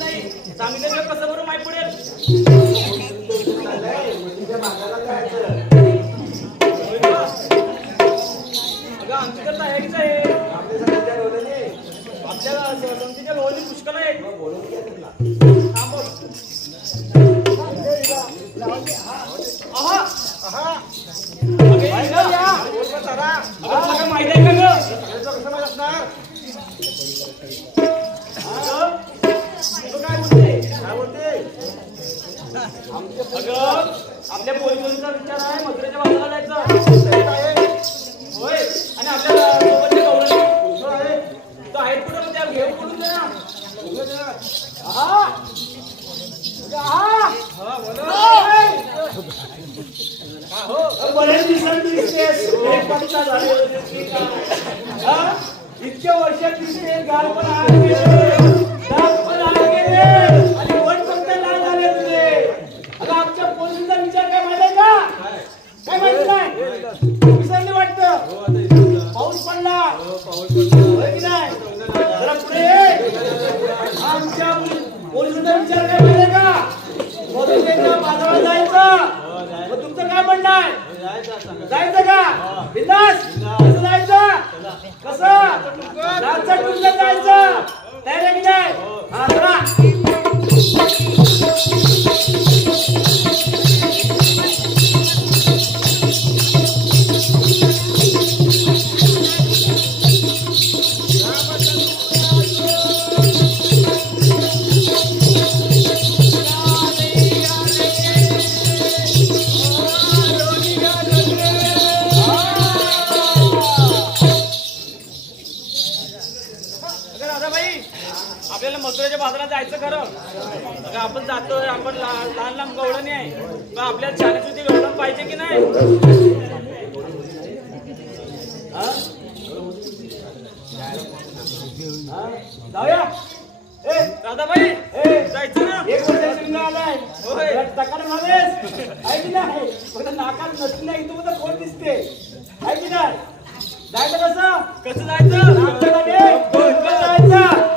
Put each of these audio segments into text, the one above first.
नाही. सांगितलं कसं बरं माहिती पडेल. अगं आमच्याकडे तयारीच आहे. आपल्या संस्थेच्या लोणी पुष्कळ आहे. माहिती आहे का ग? कसं माहित असणार? अगं आपल्या पोलिसांचा विचार आहे मथुरेच्या बाजूला जायचं होय. आणि आपल्या सोबतचे गौरव आहे तो आहेत कुठं म्हणजे घेऊन कुठून दे ना. बरेच दिवसांनी दिसतेस. इतक्या वर्षात दिसते गाल पण आग गेले, दात पण आग गेले आणि वन फक्त लाल झाले तुझे. अगं आमच्या पोलिसांचा विचार काय माहिती आहे का? काय माहिती नाही विसरले वाटतं. पाऊस पडला होय की नाही? जरा पुढे आमच्या पोलिसांचा विचार काय माहिती आहे का? मधुरेच्या बाजारात जायचं. मग तुमचं काय म्हणणं आहे? जायचं का? बिंदास कसं जायचं? कसं रातचं टुमलं जायचं? तयार आहे की नाही? हा चला. आपल्याला मथुरेच्या बाजारात जायचं खरं. आपण जातोय, आपण लहान लहान गवळणी आहे. आपल्याला छान सुद्धा गवळण पाहिजे की नाही? जाऊया राधाबाई. जायचं ना? एक वर्ष आलाय टकार मारेस आहे की नाही? फक्त नाकात नसली नाही तू तर कोण दिसते आहे की नाही? जायचं कसं कसं जायचं? जायचं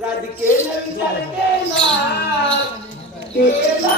राधिकेला विचार केला केला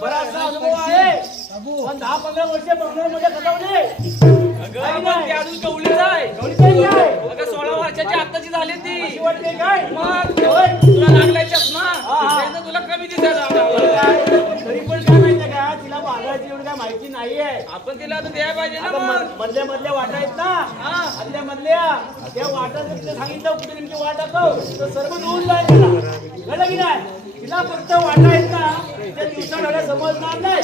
बराचसा अनुभव आहे. पण 10-15 वर्ष बंगलोरमध्ये घालवले. अजून कवलीच आहे. अगं 16 वर्षाची आत्ताची झाली ती. वाटते काय मग तुला लागलायच्यात ना तुला कमी दिसायला. तरी पण काय माहिती का तिला बाजाराची एवढी काय माहिती नाहीये. आपण तिला आता द्यायला पाहिजे ना. मधल्या वाटा आहेत ना आदल्या मधल्या त्या वाटा जर तिला सांगितलं कुठे नेमकी वाट दाखव तर सर्व धुवून जाईल तिला. कळलं की नाही? तिला फक्त वाटा आहेत ना त्या दिवसा ढोळ्या समजणार नाही.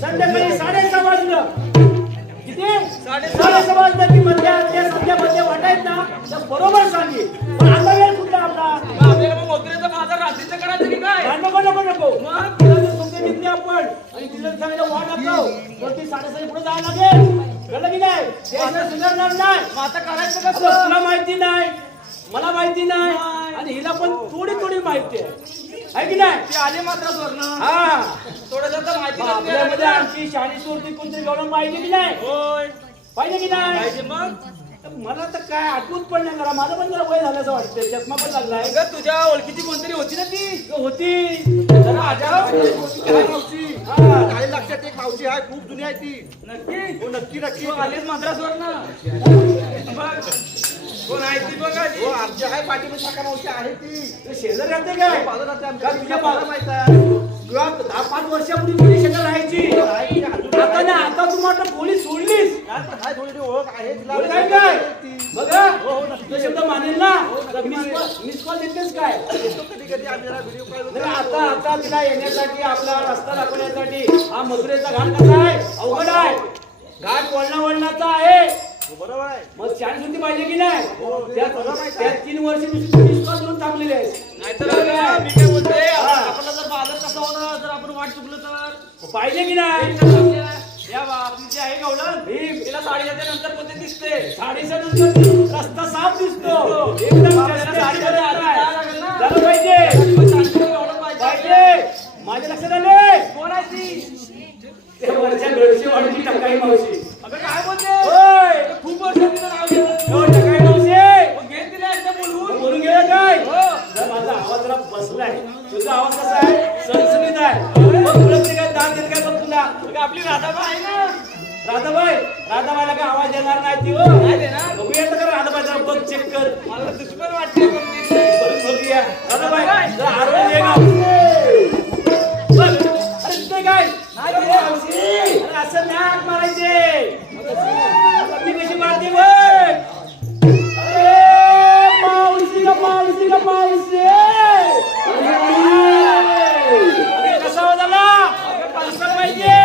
संध्याकाळी 6:30 वाजलं किती 6:30 वाजलं की मधल्या वाटा आहेत ना तर बरोबर सांगे. पण आता वेळ कुठला आपला? आपल्याला मग मथुरेचा बाजार रात्रीचं करायचं की काय? नको मग तिला जर समजा घेतली आपण आणि दुसऱ्या सांगायला वाट लागतो 2-3 साडेसाती पुढे जायला लागेल कळलं की नाही ते सुधारणार नाही मग आता करायचं कसं तुला माहिती नाही मला माहिती नाही आणि हिला पण थोडी माहिती आहे की नाही ते आले मात्र स्वर्ण हा थोडं तर माहिती आपल्यामध्ये आमची शाळी सोडती कोणतरी गवळण पाहिजे की नाही होय पाहिजे की नाही पाहिजे मग तर मला तर काय आठवून पण नाही जरा माझं पण जरा वय झाल्याचं वाटतं चष्मा पण लागलाय अगं तुझ्या ओळखीची कोणतरी होती ना ती होती जरा मावशी काय लक्षात एक मावशी आहे खूप जुनी आहे ती नक्की हो नक्की नक्की तू आलीस माद्रासवर ना कोण आहे ती बघा हो आमची आहे पाठीमध्ये शाखा मावशी आहे ती शेजारी राहते काय बाजूला राहते का आमच्या तुझ्या मला माहित आहे 10-5 वर्षापूर्वी पोलीस स्टेशन राहायची आता ना आता तू मात्र पोलीस सोडलीस हाय थोडी ओळख आहे तिला ओळख आहे काय ती बघा तो शब्द मानेल ना मिस कॉल देतेस काय कधी कधी आम्ही जरा व्हिडिओ नाही, आता तिला येण्यासाठी आपला रस्ता दाखवण्यासाठी हा मथुरेचा घाट कसा आहे अवघड आहे घाट वळणाचा आहे बरोबर आहे मग शाळेत सुद्धा पाहिजे की नाही त्यात 3 वर्ष मिस कॉल करून थांबलेले आहेत नाहीतर मी काय बोलते आपला जर बाजार कसा होणार जर आपण वाट चुकलं तर पाहिजे की नाही या आपली जी आहे गवळण तिला 7:30 नंतर कोणते दिसते 7:30 नंतर रस्ता साफ दिसतो एकदम साडीमध्ये झालं पाहिजे माझ्या लक्षात आले कोण आहे ती त्या वरच्या गडची वाढची टकाई मावशी अगं काय बोलते होय खूप वर्षांचं नाव घेतलं हो टकाई मावशी मग घे तिला एकदा बोलवून बोलून गेलं काय हो जर माझा आवाज जरा बसलाय तुझा आवाज कसा आहे सणसणीत आहे मग तुला ते काय दाद देत काय बघ तुला अगं आपली राधाबा आहे ना राधाबाईला काय आवाज देणार नाही ती हो नाही देणार बघूया तर राधाबाईचा बघ चेक कर मला दुश्मन वाटते कोणती बघूया राधाबाई जरा आरोग्य ये गाव बघ अरे ते काय नाही रे मावशी अरे असं नाही हात मारायचे मी कशी मारते बघ अरे मावशी का मावशी अरे कसा हो झाला कसं पाहिजे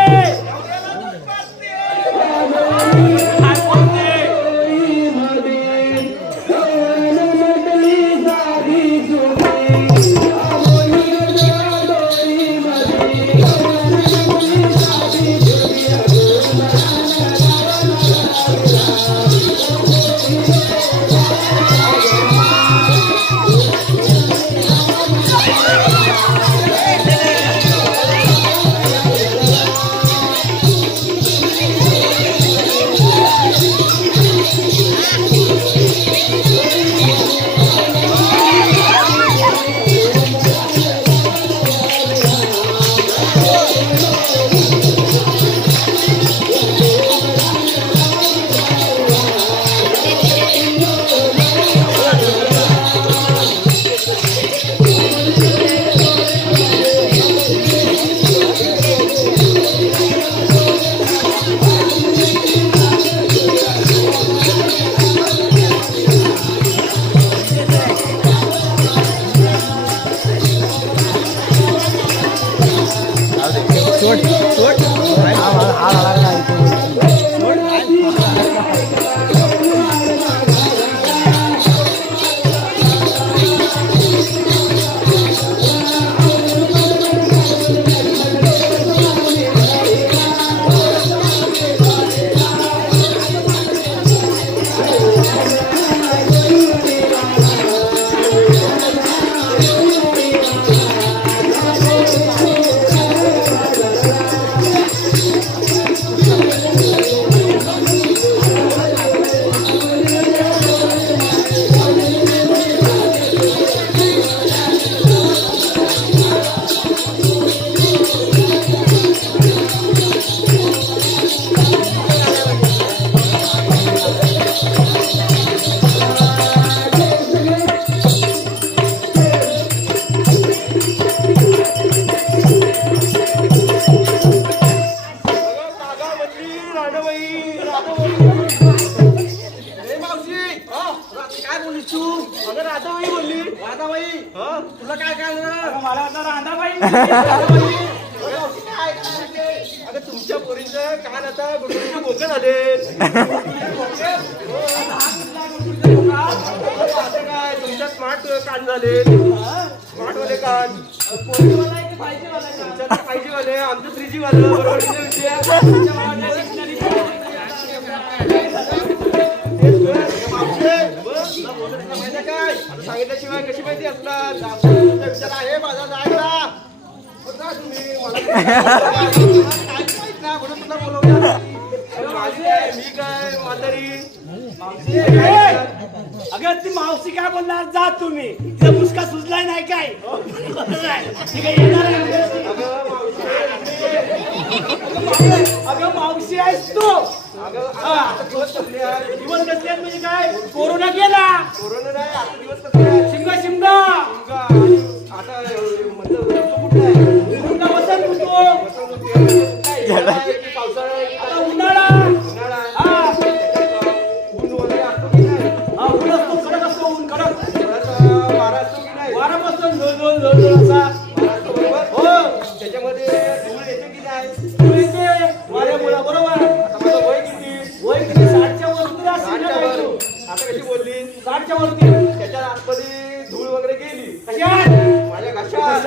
काय बोलते तुला काय काय झालं? मला आता रांधाबाई अगं तुमच्या पोरींचं कान आता गुडगुडीचे बोके झाले. आता काय तुमच्या स्मार्ट कान झाले. स्मार्टवाले कान पोलीसवाला आहे की पाहिजेवाला आहे का? तुमच्या तर 5G वाले आमचं 3G वालं बरोबर की नाही विषय? तुमच्या भावाला डिक्शनरी तेच बरं. मावशे, बरं, तुला बोलत तुला माहिती आहे काय? आता सांगितल्याशिवाय कशी माहिती असणार? तुमचा विचार आहे माझा जायचा. पण जा तुम्ही, मला काहीच माहित नाही, म्हणून तुला बोलवलं. अरे माझी काय, मी काय, म्हातारी. अगं ती मावशी काय बोलणार जा तुम्ही तिचा मुसका सुजलाय नाही काय ती काय येणार आहे? अगं मावशे, अगं मावशी आहेस तू अगं, आता दिवस कसले आहेत? दिवस कसले आहेत म्हणजे काय कोरोना गेला कोरोना नाही, आता दिवस कसले आहेत? शिमगा शिमगा शिमगा आणि आता मतलब ऋतू कुठला आहे? शिमगा वसंत ऋतू वसंत ऋतू आहे. काय हिवाळा आहे की पावसाळा आहे? आता उन्हाळा उन्हाळा आहे. हा त्याच्यात ऊन वगैरे असतो की नाही? हा ऊन असतो कडक असतो ऊन कडक थोडासा वारा असतो की नाही? वारा बसतो झोल झोल झोल असा वारा असतो बरोबर? हो त्याच्यामध्ये धूळ येते की नाही? तू येते वाऱ्यामुळं बरोबर आता माझं वय किती? वय किती 60च्या वरती असेल ना 60च्या काय वर. तू? आता कशी बोलली? 60च्या वरती त्याच्या आतमध्ये धूळ वगैरे गेली कशात माझ्या घशात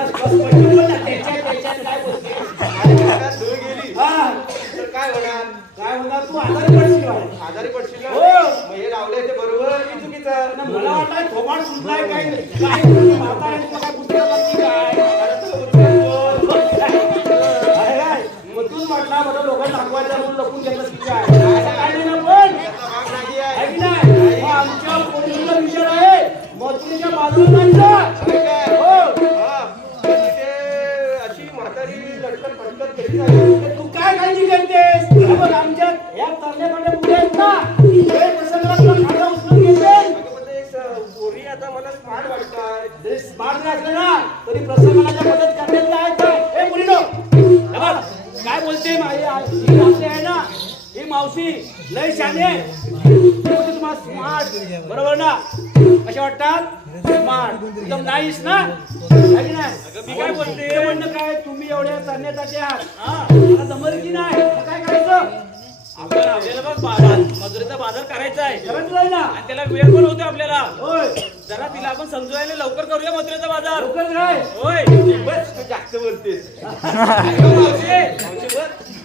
त्याच्यात काय बोलते माझ्या घशात धूळ गेली हा तर काय होणार? काय होणार तू आजारी पडशील बाहेर. आजारी पडशील ना? हो. मग हे लावलंय ते बरोबर की चुकीचं? मला वाटलं थोबाड सुटलाय काय काय तुम्ही म्हाताऱ्यांचं काय पुस्तक बाकी काय अरे काय मग तूच म्हटला बरं लोकांना दाखवायचं म्हणून लपून घेतलं की काय असं काय नाही ना पण त्याचा भाग नाही आहे. आहे की नाही मग आमच्या पोलिसांचा विचार आहे मथुरेच्या बाजूला जायचं होय काय? हो हा. तर तिथे अशी म्हातारी लटकन फटकन कशी झाली? तर तू काय काळजी करतेस हे बघ आमच्या या तरण्याकडे मुले आहेत ना हे प्रसंगाला तुला खायला उचलून घेते अगं पण ते पोरी आता मला स्मार्ट वाटताय. जरी स्मार्ट नाही असलं ना तरी प्रसंगाला मदत करण्यात जायचं हे मुलीनो हे बघ काय बोलते माझी ही मावशी आहे ना ही मावशी लय शाने म्हणजे तुम्हाला स्मार्ट बरोबर ना कशा वाटतात स्मार्ट एकदम नाईस ना आहे की नाही मी काय बोलते म्हणणं काय तुम्ही एवढ्या चालण्यासाठी आहात मला जमल की नाही मग काय करायचं आपण आपल्याला बघ मजुरीचा बाजार करायचा आहे करायचं आहे ना आणि त्याला वेळ पण होतो आपल्याला होय जरा तिला आपण समजवायला लवकर करूया मजुरीचा बाजार लवकर काय होय बस तू जास्त बोलतेस. मावशी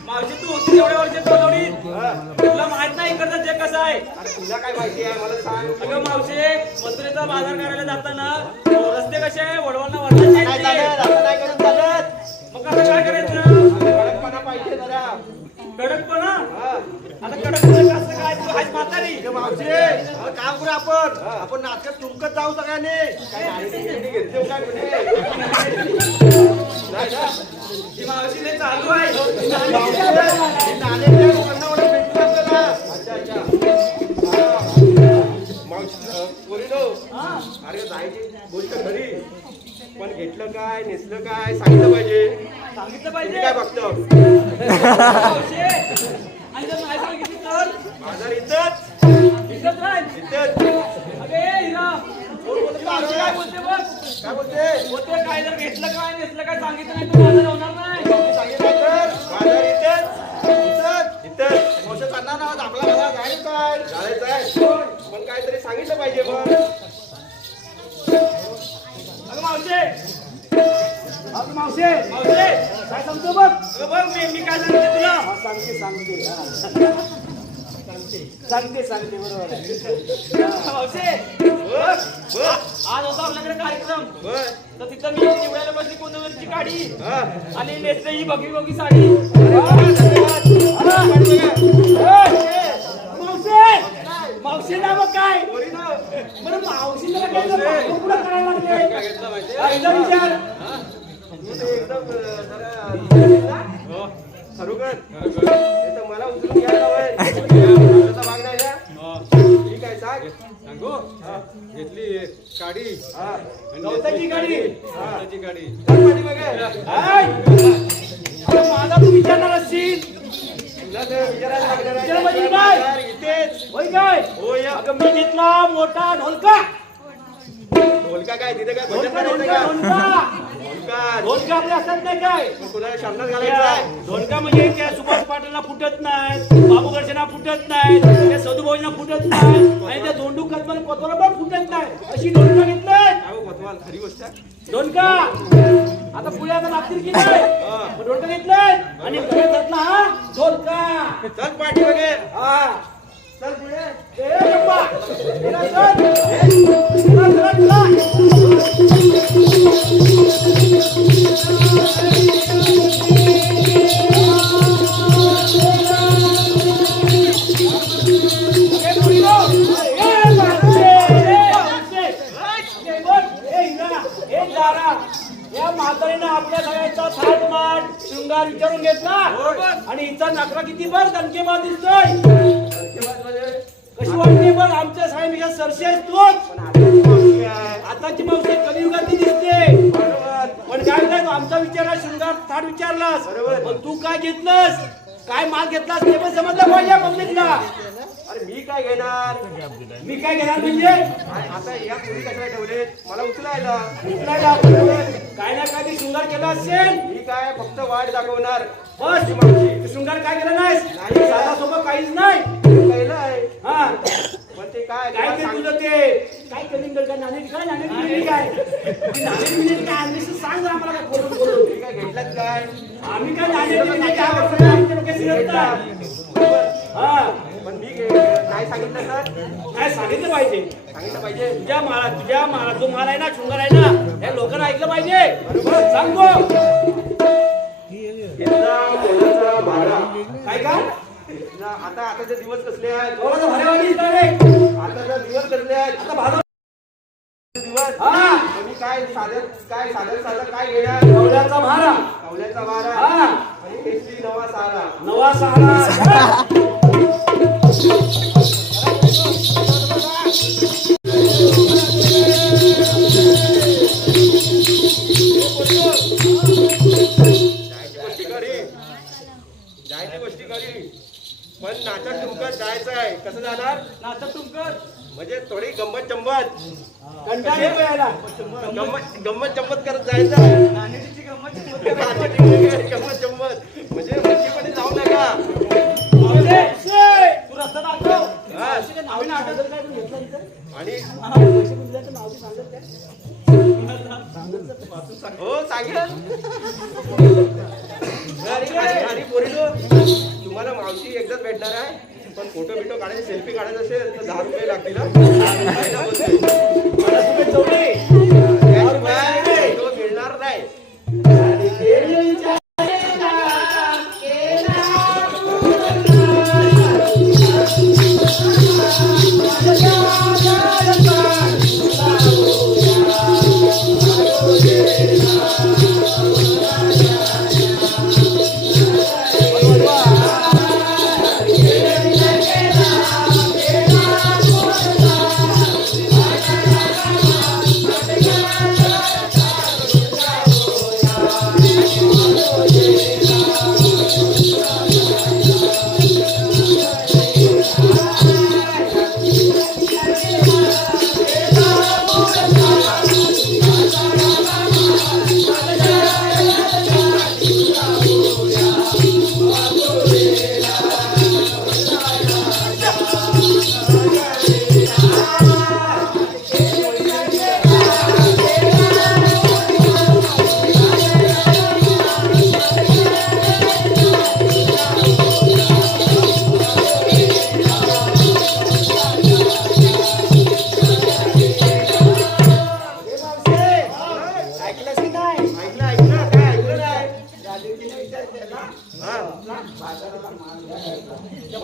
मावशी तू होती तेवढ्या वर्षात बोलवली हा. तुला माहित नाही इकडचं जग कसं आहे अरे तुला काय माहिती आहे मला सांग. अगं मावशे मथुरेचा बाजार करायला जाताना रस्ते कसे आहे वडवांना वडवायचे काय चालत? असं नाही करून चालत. मग आता काय करायचं कडकपणा पाहिजे जरा. कडकपणा हा. आता कडकपणा कसं काय तू आहेस म्हातारी ए मावशी, अहो, काम करू आपण नाटकात तुमकत जाऊ सगळ्यांनी काय नाणी घेतले काय कुठे? नाही ना? ही मावशी लय चालू आहे मावशी, हे नाणे द्या, लोकांना एवढं भेटू आपल्याला. अच्छा, अच्छा. हा. मावशी, पोरीनो, अरे जायची गोष्ट खरी पण घेतलं काय नेसलं काय सांगितलं पाहिजे. सांगितलं तुम्ही पाहिजे काय बघतो? मावशी आणि जर नाही सांगितलं तर बाजार इथंच इज्जत राहील इथंच. अगे हिरा कोण बोलतो? ही मावशी काय बोलते बघ काय बोलते? होते काय जर घेतलं काय नेसलं काय सांगितलं नाही तर बाजार होणार नाही सांगितलं तर बाजार इथंच इथंच मोठं चालणार ना आपला मला जायचं आहे जायचं आहे पण काहीतरी सांगितलं पाहिजे मग. अगं मावशे अगं मावशी मावशे काय सांगतो बघ अगं बघ मी काय सांगितलं तुला हा, सांगते हा. सांगते बरोबर आहे मावशे बस बस आज होता आपल्याकडे कार्यक्रम बस तर तिथं मी निवडायला बसली कोणतरी गाडी हा. आणि नेसले ही बघी बघी साडी मावशी ना मग काय पोरीनो, बरं मावशीला काय पुढं करायला लागले काय घेतलं माहिती हा, हिचा विचार तू ते एकदम जरा खरोखर हे तर मला उचलून घ्यायला हवंय. त्याचा भाग नाही ना ठीक आहे सांग. सांगू घेतली गाडी हा. गवताची गाडी स्वतःची गाडी चल पाठीमागे. हाय. अरे माझा तू विचारणार असशील तुला ते विचारायला लागणार आहे. विचार म्हणजे काय? बाजार इथेच होय काय होय या. अगं मी घेतला मोठा ढोलका ढोलका काय तिथे काय भजन ढोलका करायचं ढोलका का? ढोलका ढोलका ढोलका आपले असतात नाही काय कुणाला शामनात घालायचं आहे? ढोलका म्हणजे त्या सुभाष पाटीलला फुटत नाहीत बाबू गर्जना फुटत नाहीत त्या सदुभाऊना फुटत नाहीत आणि त्या धोंडू कदमान कोतवाला पण फुटत नाही अशी ढोलका घेतलं अहो, हनुमान खरी गोष्ट आहे. दोनका आता पुढे आता लागतील की नाही मग दोनका घेतलंय आणि पुढे घातला हा दोनका चल पाठी वगैरे हा चल पुढे ए बाप्पा चला चल चला चला या म्हातारीनं आपल्या सगळ्यांचा थाट माट शृंगार विचारून घेतला आणि हिचा नकरा किती बर दणकेबाज दिसतोय कशी वाटते बघ आमच्या सगळ्यांपेक्षा सरशी आहेस तूच आताची मावशी कलियुगातली दिसते पण काय नाही तू आमचा विचारला शृंगार थाट विचारलास पण तू काय घेतलंस काय माल घेतलास ते पण समजलं पाहिजे पब्लिकला अरे मी काय घेणार मी काय घेणार म्हणजे आता या पुरी कशाला ठेवलेत मला उचलायला उचलायला काय ना काय ती शृंगार केला असेल मी काय फक्त वाट दाखवणार बस तू शृंगार काय केला नाहीस साधा सोबत काहीच नाही केलंय हा पण ते काय काय ते तुझं ते काय कलिंगड काय नाणे काय नाणे काय ती नाणे मिनिट काय आणलीस सांग जरा आम्हाला काय खोटं बोलू मी काय घेतलं काय आम्ही काय नाणे नाही आमच्या लोक शिरतात हा पण मी नाही सांगितलं तर काय सांगितलं पाहिजे सांगितलं पाहिजे तुझ्या माला जो माल आहे ना शृंगार आहे ना या लोकांना ऐकलं पाहिजे बरोबर सांगतो घेतला मोलाचा भाडा काय का आता आताचे दिवस कसले आहेत लोकांचं भाडेवाडी इथं रे. आताचे दिवस कसले आहेत आता भाडं दिवस हा मी काय साधं काय घेणार कवड्याचा भारा कवल्याचा वारा हा आणि केसरी नवा सारा नवा सहारा जायची गोष्टी करी पण नाचत तुमकत जायचं आहे कसं जाणार नाचत तुमकर म्हणजे थोडी गंमत जम्मत कंटाळ येतो यायला गंमत जम्मत करत जायचं आहे नाण्याची गंमत जम्मत म्हणजे पण जाऊ नका तू रस्ता दाखव हा. नावाने आठवलं काय तू घेतलं इथं? आणि पैसे बुजल्याचं नाव बी सांगत काय हो सांगेल आणि पोरीनो तुम्हाला मावशी एकदाच भेटणार आहे पण फोटो बिटो काढायचे सेल्फी काढायचं असेल तर 10 रुपये लागतील हं. खायला बोलतोय. त्याशिवाय फोटो मिळणार नाही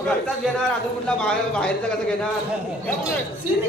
घरचाच घेणार अजून कुठला बाहेरचा कसं घेणार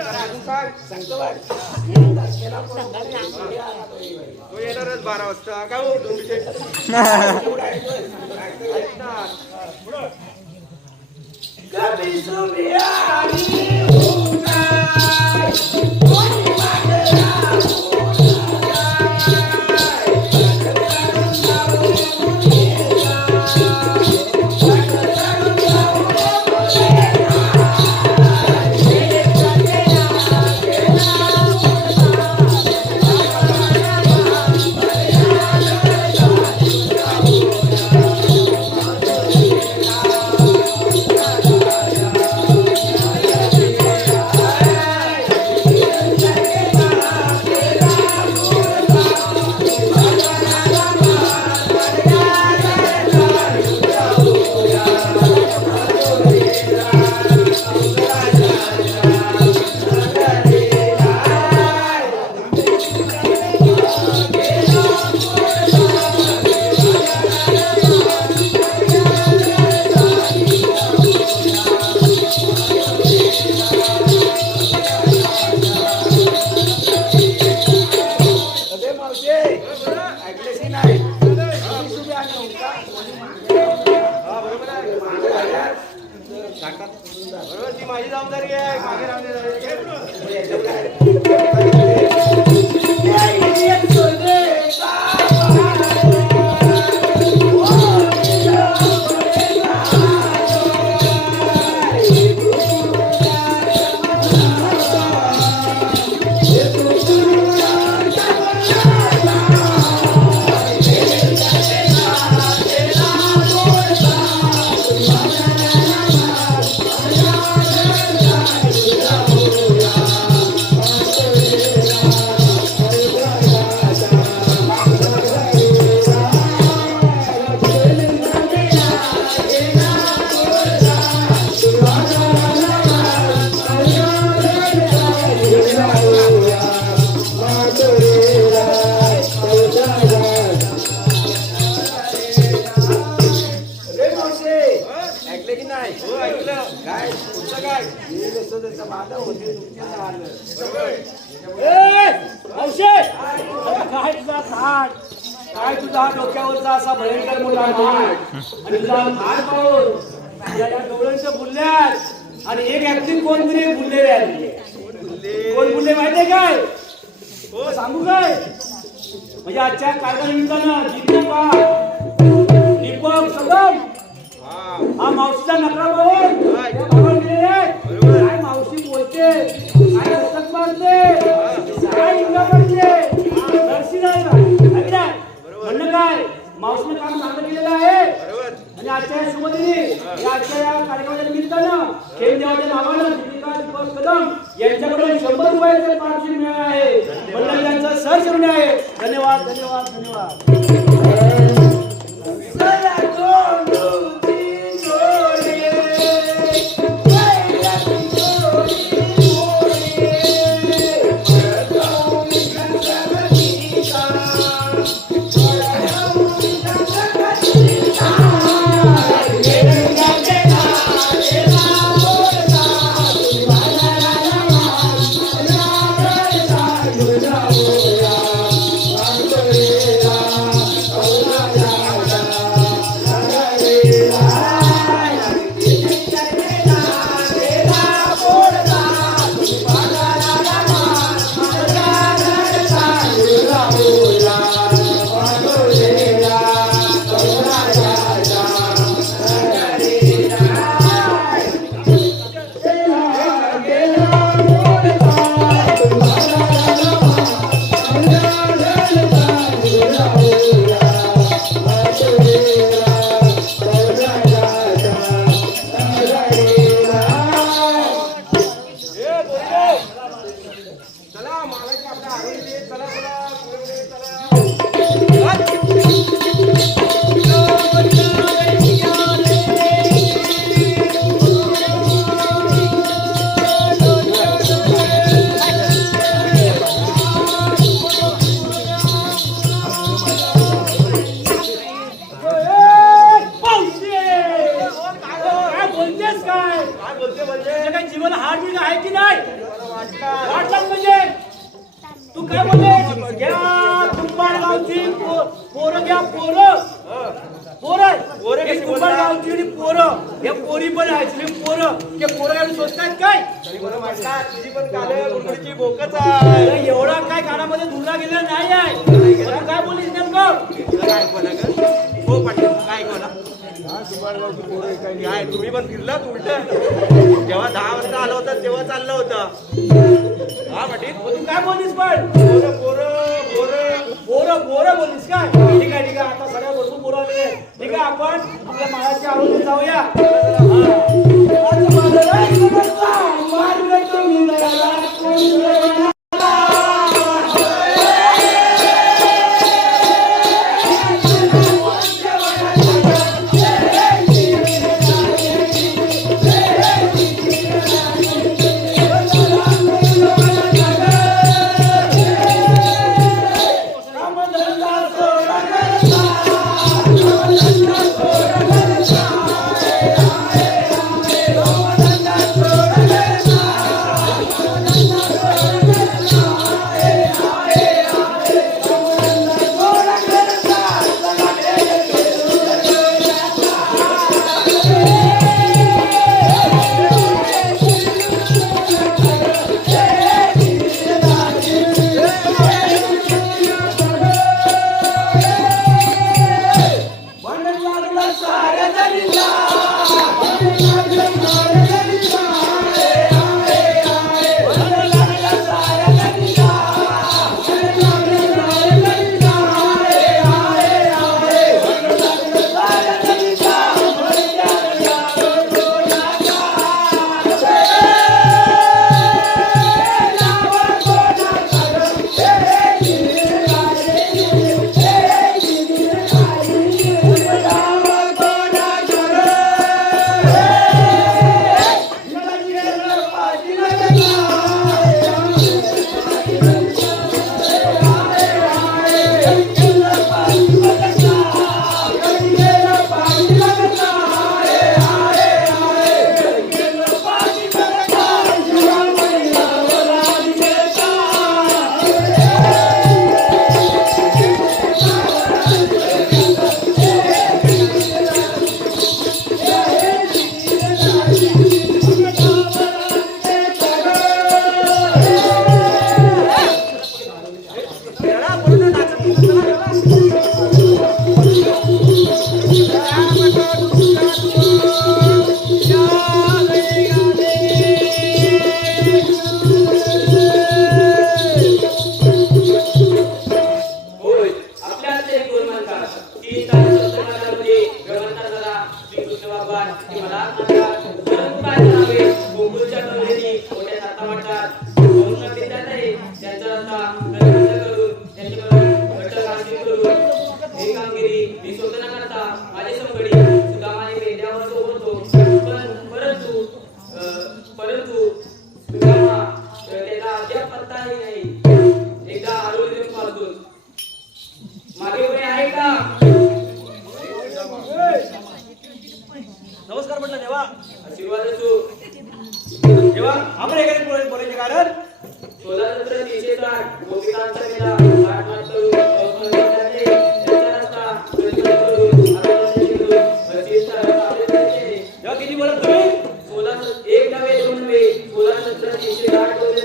अजून काय सांगतो बघ. तो येणारच 12 वाजता काय हो दोन विषय कभी सुबियानी उठाय, कोणी मागला बरोबर ती माझी जबाबदारी आहे मागे राहणे ऐकले की नाही? हो ऐकलं काय तुमचं काय हे जसं जसं माझं होते तुमच्या आलं. बरोबर काय तुझा थाट, काय तुझा हा डोक्यावरचा असा भयंकर मोठा थाट आणि तुझा थाट पाहून तुझ्या या डोळ्यांच्या बुलल्यात आणि एक ऍक्टिंग कोणतरी बुलले आली. कोण बुलले माहितीये काय? हो सांगू काय? म्हणजे आजच्या कार्यक्रमानिमित्तानं दीपक सगम हा मावशीचा नकरा पाहून काय मावशी बोलते, काय हसत मारते, काय इंगा करते, दर्शी नाही का? म्हणणं काय मावशीने काम चांगलं केलेलं आहे आणि आजच्या या शुभदिनी आजच्या या कार्यक्रमाच्या निमित्तानं खेळ देवाच्या नावानं दीपक कदम यांच्याकडून 100 रुपयाचे पारितोषिक मिळाले आहे. म्हणलं त्यांचं सहर्ष ऋणी आहे. धन्यवाद धन्यवाद धन्यवाद. Oh, काय बोलले घ्या तुंबाड गावची पोरं घ्या पोरं पोरं कशी तुंबाड गावची आणि पोरं या पोरी पण आहेत पोरं ते पोरं एवढी स्वस्तात काय तरी मला म्हणतात तुझी पण काल गुंडळीची बोकच आहे एवढा काय कानामध्ये धुरला गेलेला नाही आहे पण काय बोलीस नेमकं तुला काय ऐकवलं का हो पाटील काय ऐकवलं काय तुम्ही पण फिरलात उलट जेव्हा 10 वाजता आलं होतं तेव्हा चाललं होतं हा पाटील तू काय बोललीस पण पोरं पोरं पोरं पोरं पोरं बोललीस काय ठीक आहे आता सगळ्या भरपूर पोरं आलेले आहेत. ठीक आहे आपण आपल्या माळाच्या आरोग्य जाऊया नमस्कार म्हटलं देवा आशीर्वाद असो. देवा आपण एखादी बोलायचे कारण सोलापूर 360 गोपिकांचा मेळा पाठ करून जाते त्यांचा रस्ता प्रतिष्ठित करून आरोग्याचे करून वचिष्ठ आपले देवा किती बोलत तुम्ही 16 एक नव्हे दोन नव्हे 16 360 बोलले.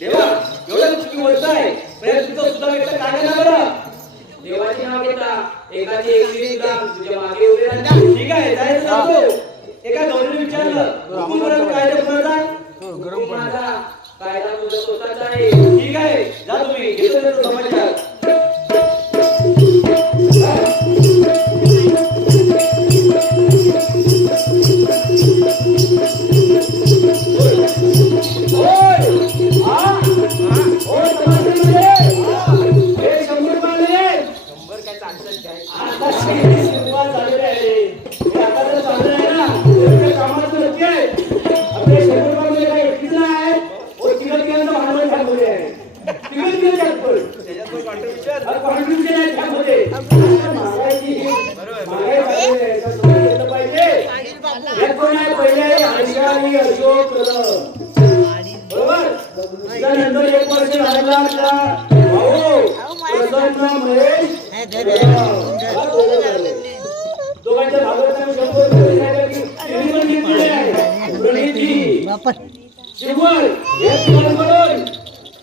देवा एवढं चुकी बोलताय तुमचं सुद्धा व्यक्त काय ना बरं देवाचे नाव घेता एकाचे 21 ग्राम तुझ्या मागे उभे राहता. ठीक आहे जायचं जातो एका गौरीने विचारलं हुकुमराचा कायदा कोणाचा हुकुमाचा कायदा तुझा स्वतःचा आहे. ठीक आहे जा तुम्ही घेतो देतो समाचार अशोक बरोबर दोघांच्या भागात शिवण हे तुम्हाला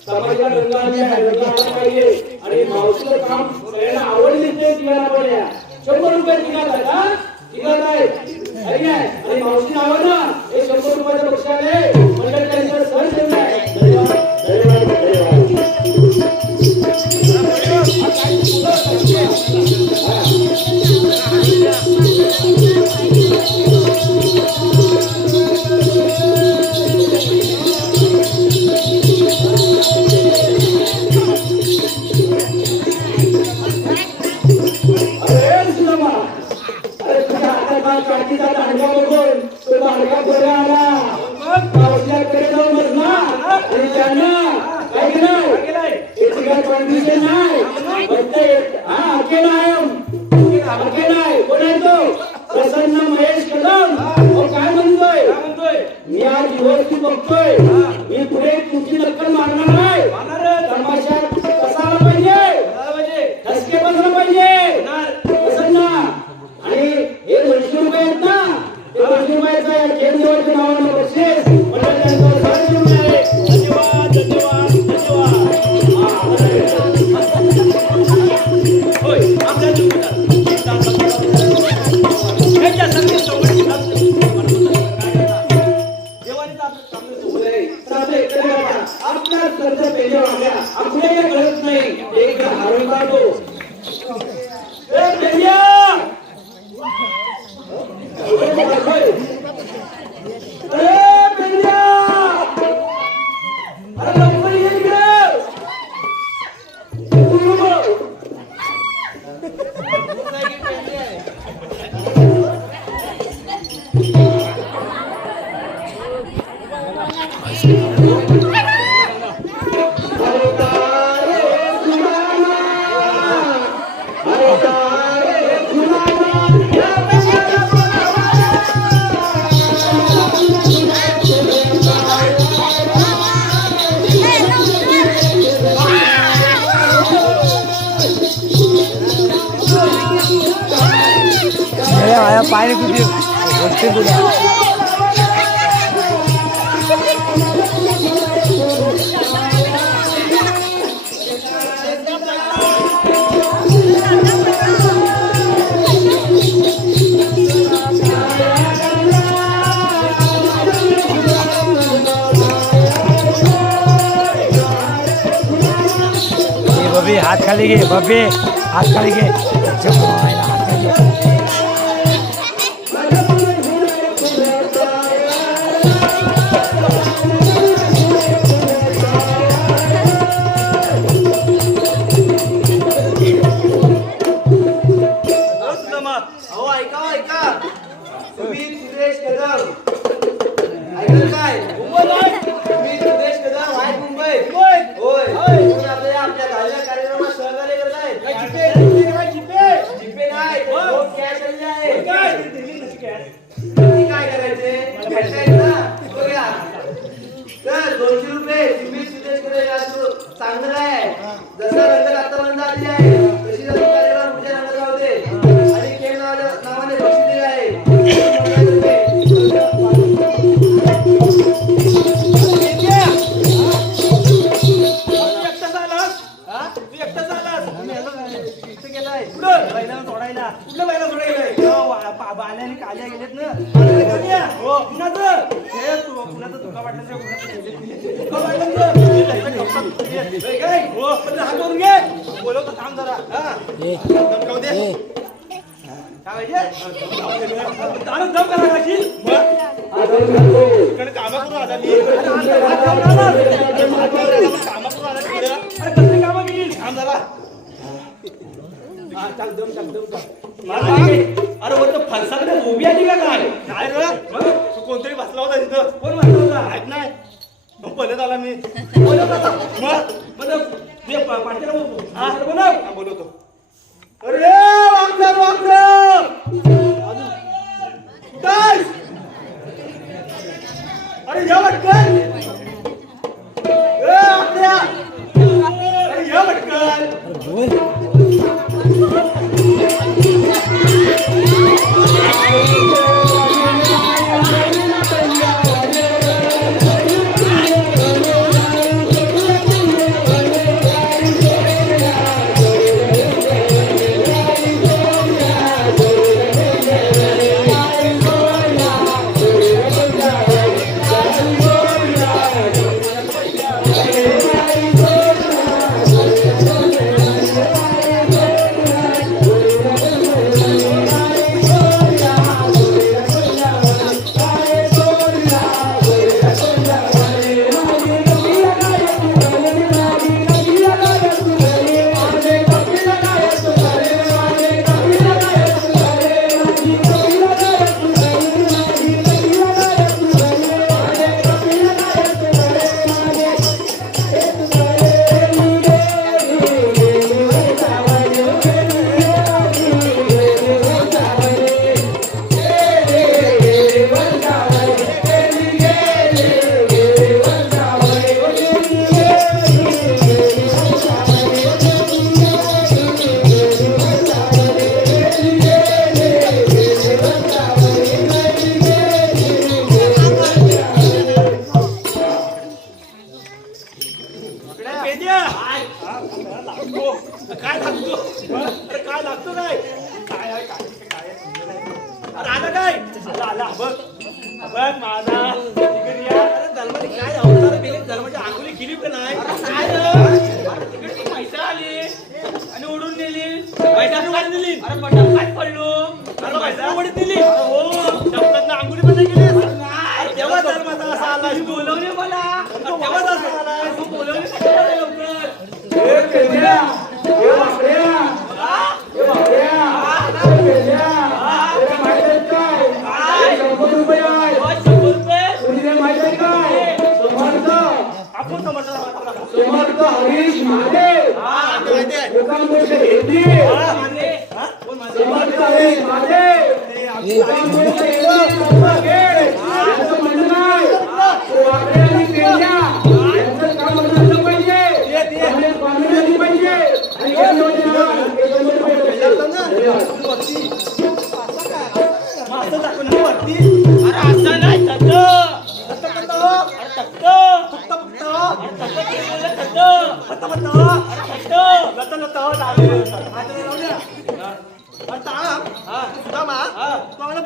समाजाला रंगाला पाहिजे आणि मावशीचं काम सगळ्यांना आवडले ते तिघांना पडल्या 100 रुपये तिघात का तिघात आहे आणि मावशी नाव ना हे 100 रुपयाचं बक्षीस आहे मंडळ त्यांचा सर ठेवलाय प्रसन्न महेश कदम काय म्हणतोय मी आज दिवस बघतोय मी पुढे तुमची नक्कल मारणार आहे तमाशा कसा आला पाहिजे ठसके बसला पाहिजे प्रसन्न आणि हे 200 रुपये आहेत ना ते 200 रुपयाचं गेम देवाच्या नावानं बक्षीस धन्यवाद धन्यवाद होय आपल्या आपल्याला कळत नाही एक हरवून काढतो पानी कुछ गोष्टी बोला बबी हाथ खाली गे बबी हाथ खाली गे चांगलं आहे जसं रंग आतापर्यंत आली आहे तशी कार्यक्रम पुढच्या रंगात राहू दे आणि केम नावाने बक्षीस दिले आहे बाल्याने काल्या गेलेत ना हो पुण्याचं तुका वाटलं हात करून घे बोलवतो थांब जरा कामं केली थांब जरा अरे वर फणसाकडे उभी आली का काय तू कोणतरी बसला होता तिथं कोण बसला होता माहित नाही बोलत आला मी बोलवतो अरे अरे या वाटत इथं नाही काय रे? तिकडे ती पैसा आली आणि उडून नेली. पैशाची वाट दिली अरे पटात काय पडलो? अरे पैशाची वाट दिली हो. डबक्यातनं अंघोळी पण नाही केली नाही. तेव्हा तर माझा असा आला तू बोलवले मला. तेव्हाच असा आला तू बोलवले कशाला लवकर? हे पेंड्या, हे बापड्या, हे बापड्या, हे पेंड्या, तुला माहित आहे काय? काय? 100 रुपये आहे. हो, 100 रुपये. तुला माहित आहे काय? समर्थ आपण समजला. समर्थ हरीश महादेव माहिती आहे. एकांबोधे हिंदी माने. समर्थ हरीश महादेव एकांबोधे हिंदी यांचं म्हणणं आहे बापड्या आणि पेंड्या यांचं काम झालं पाहिजे आणि पाणी झाली पाहिजे आणि हे अरे असं नाही तट्ट. अरे तट्ट.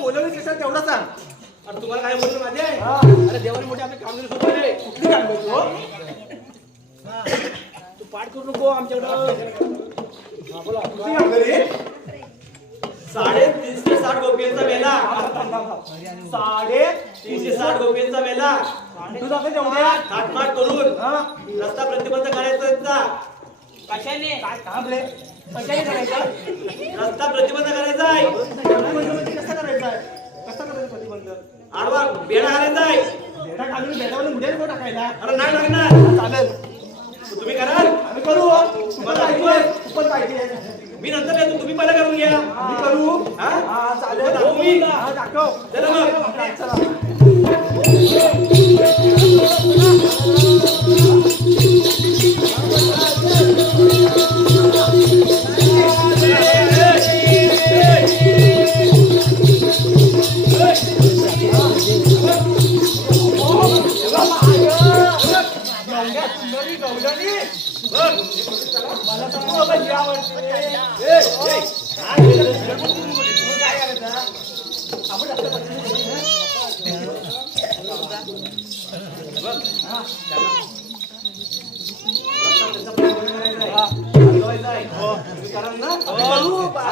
बोलवली कशाला तेवढा सांग अरे तुम्हाला काय बोलतो माहिती आहे? अरे देवाने मोठी आपली कामगिरी सुरू आहे. कुठली कामगिरी हो? तू पाठ करू नको आमच्याकडं. घरी 360 गोपियांचा मेला. 360 गोपियांचा मेला. तू दाखव तेवढ्या थाटमाट करून रस्ता प्रतिबंध करायचा त्यांचा. कशाने? काय काम रे कशाने करायचं रस्ता प्रतिबंध करायचा आहे. कसा करायचा आहे कसा करायचा प्रतिबंध आडवा बेडा घालायचा आहे. बेटा घालून बेटावर मुद्द्याने कोण टाकायला अरे नाही लागणार. चालेल तुम्ही कराल. आम्ही करू मला ऐकूय. तू पण पाहिजे मी नंतर येतो. तुम्ही पहिला करून घ्या. आम्ही करू हा? हा चालेल दाखवू मी. हा दाखव चला मग. चला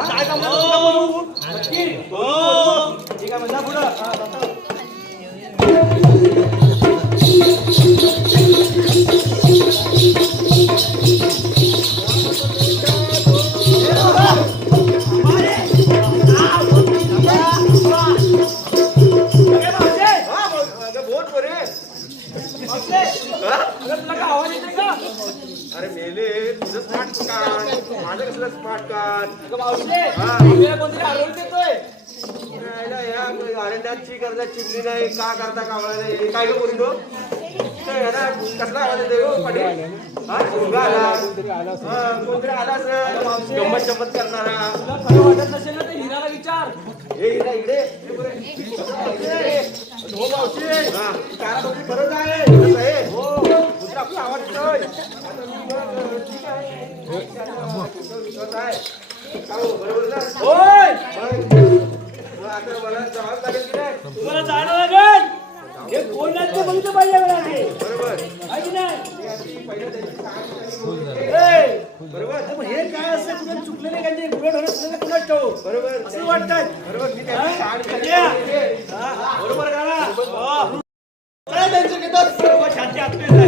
काय काम करू? ठीक आहे म्हणा पुढं तुला काय आवाज येते का? अरे मेले तुझं स्मार्ट कार्ड माझं कसलं स्मार्ट कार्ड मावशे आपल्याला कोणतरी आरोग्य देतोय. अरण्याची करता चिमणी नाही का करता कावळा नाही काय ग बोलतो कसला आवाज येतो पाटील हा मुलगा आला कोणतरी आला सर गंमत शंमत करणारा तुला खरं वाटत नसेल ना ते हिराला विचार. हे इकडे इकडे हो मावशी तारा डोकी बरोबर आहे खरंच आहे हो कुठे आपला आवाज येतोय आता मी मग ठीक आहे विश्वास आहे का हो, बरोबर ना होय. मग आता मला जावं लागेल की नाही तुम्हाला जाणं लागेल. हे कोण आहे ते बघितलं पाहिजे वेळाने. बरोबर आहे की नाही? पहिलं त्यांची सहानुभूती ए, बरोबर पण हे काय असं कुठे चुकलं नाही काय पुढे ढोरं कुणाच ठाऊ बरोबर असं वाटतंय. बरोबर मी त्यांची सहानुभूती हा? केली. बरोबर का ना? हो. काय त्यांच्या घेतात सर्व शांती आपलीच आहे.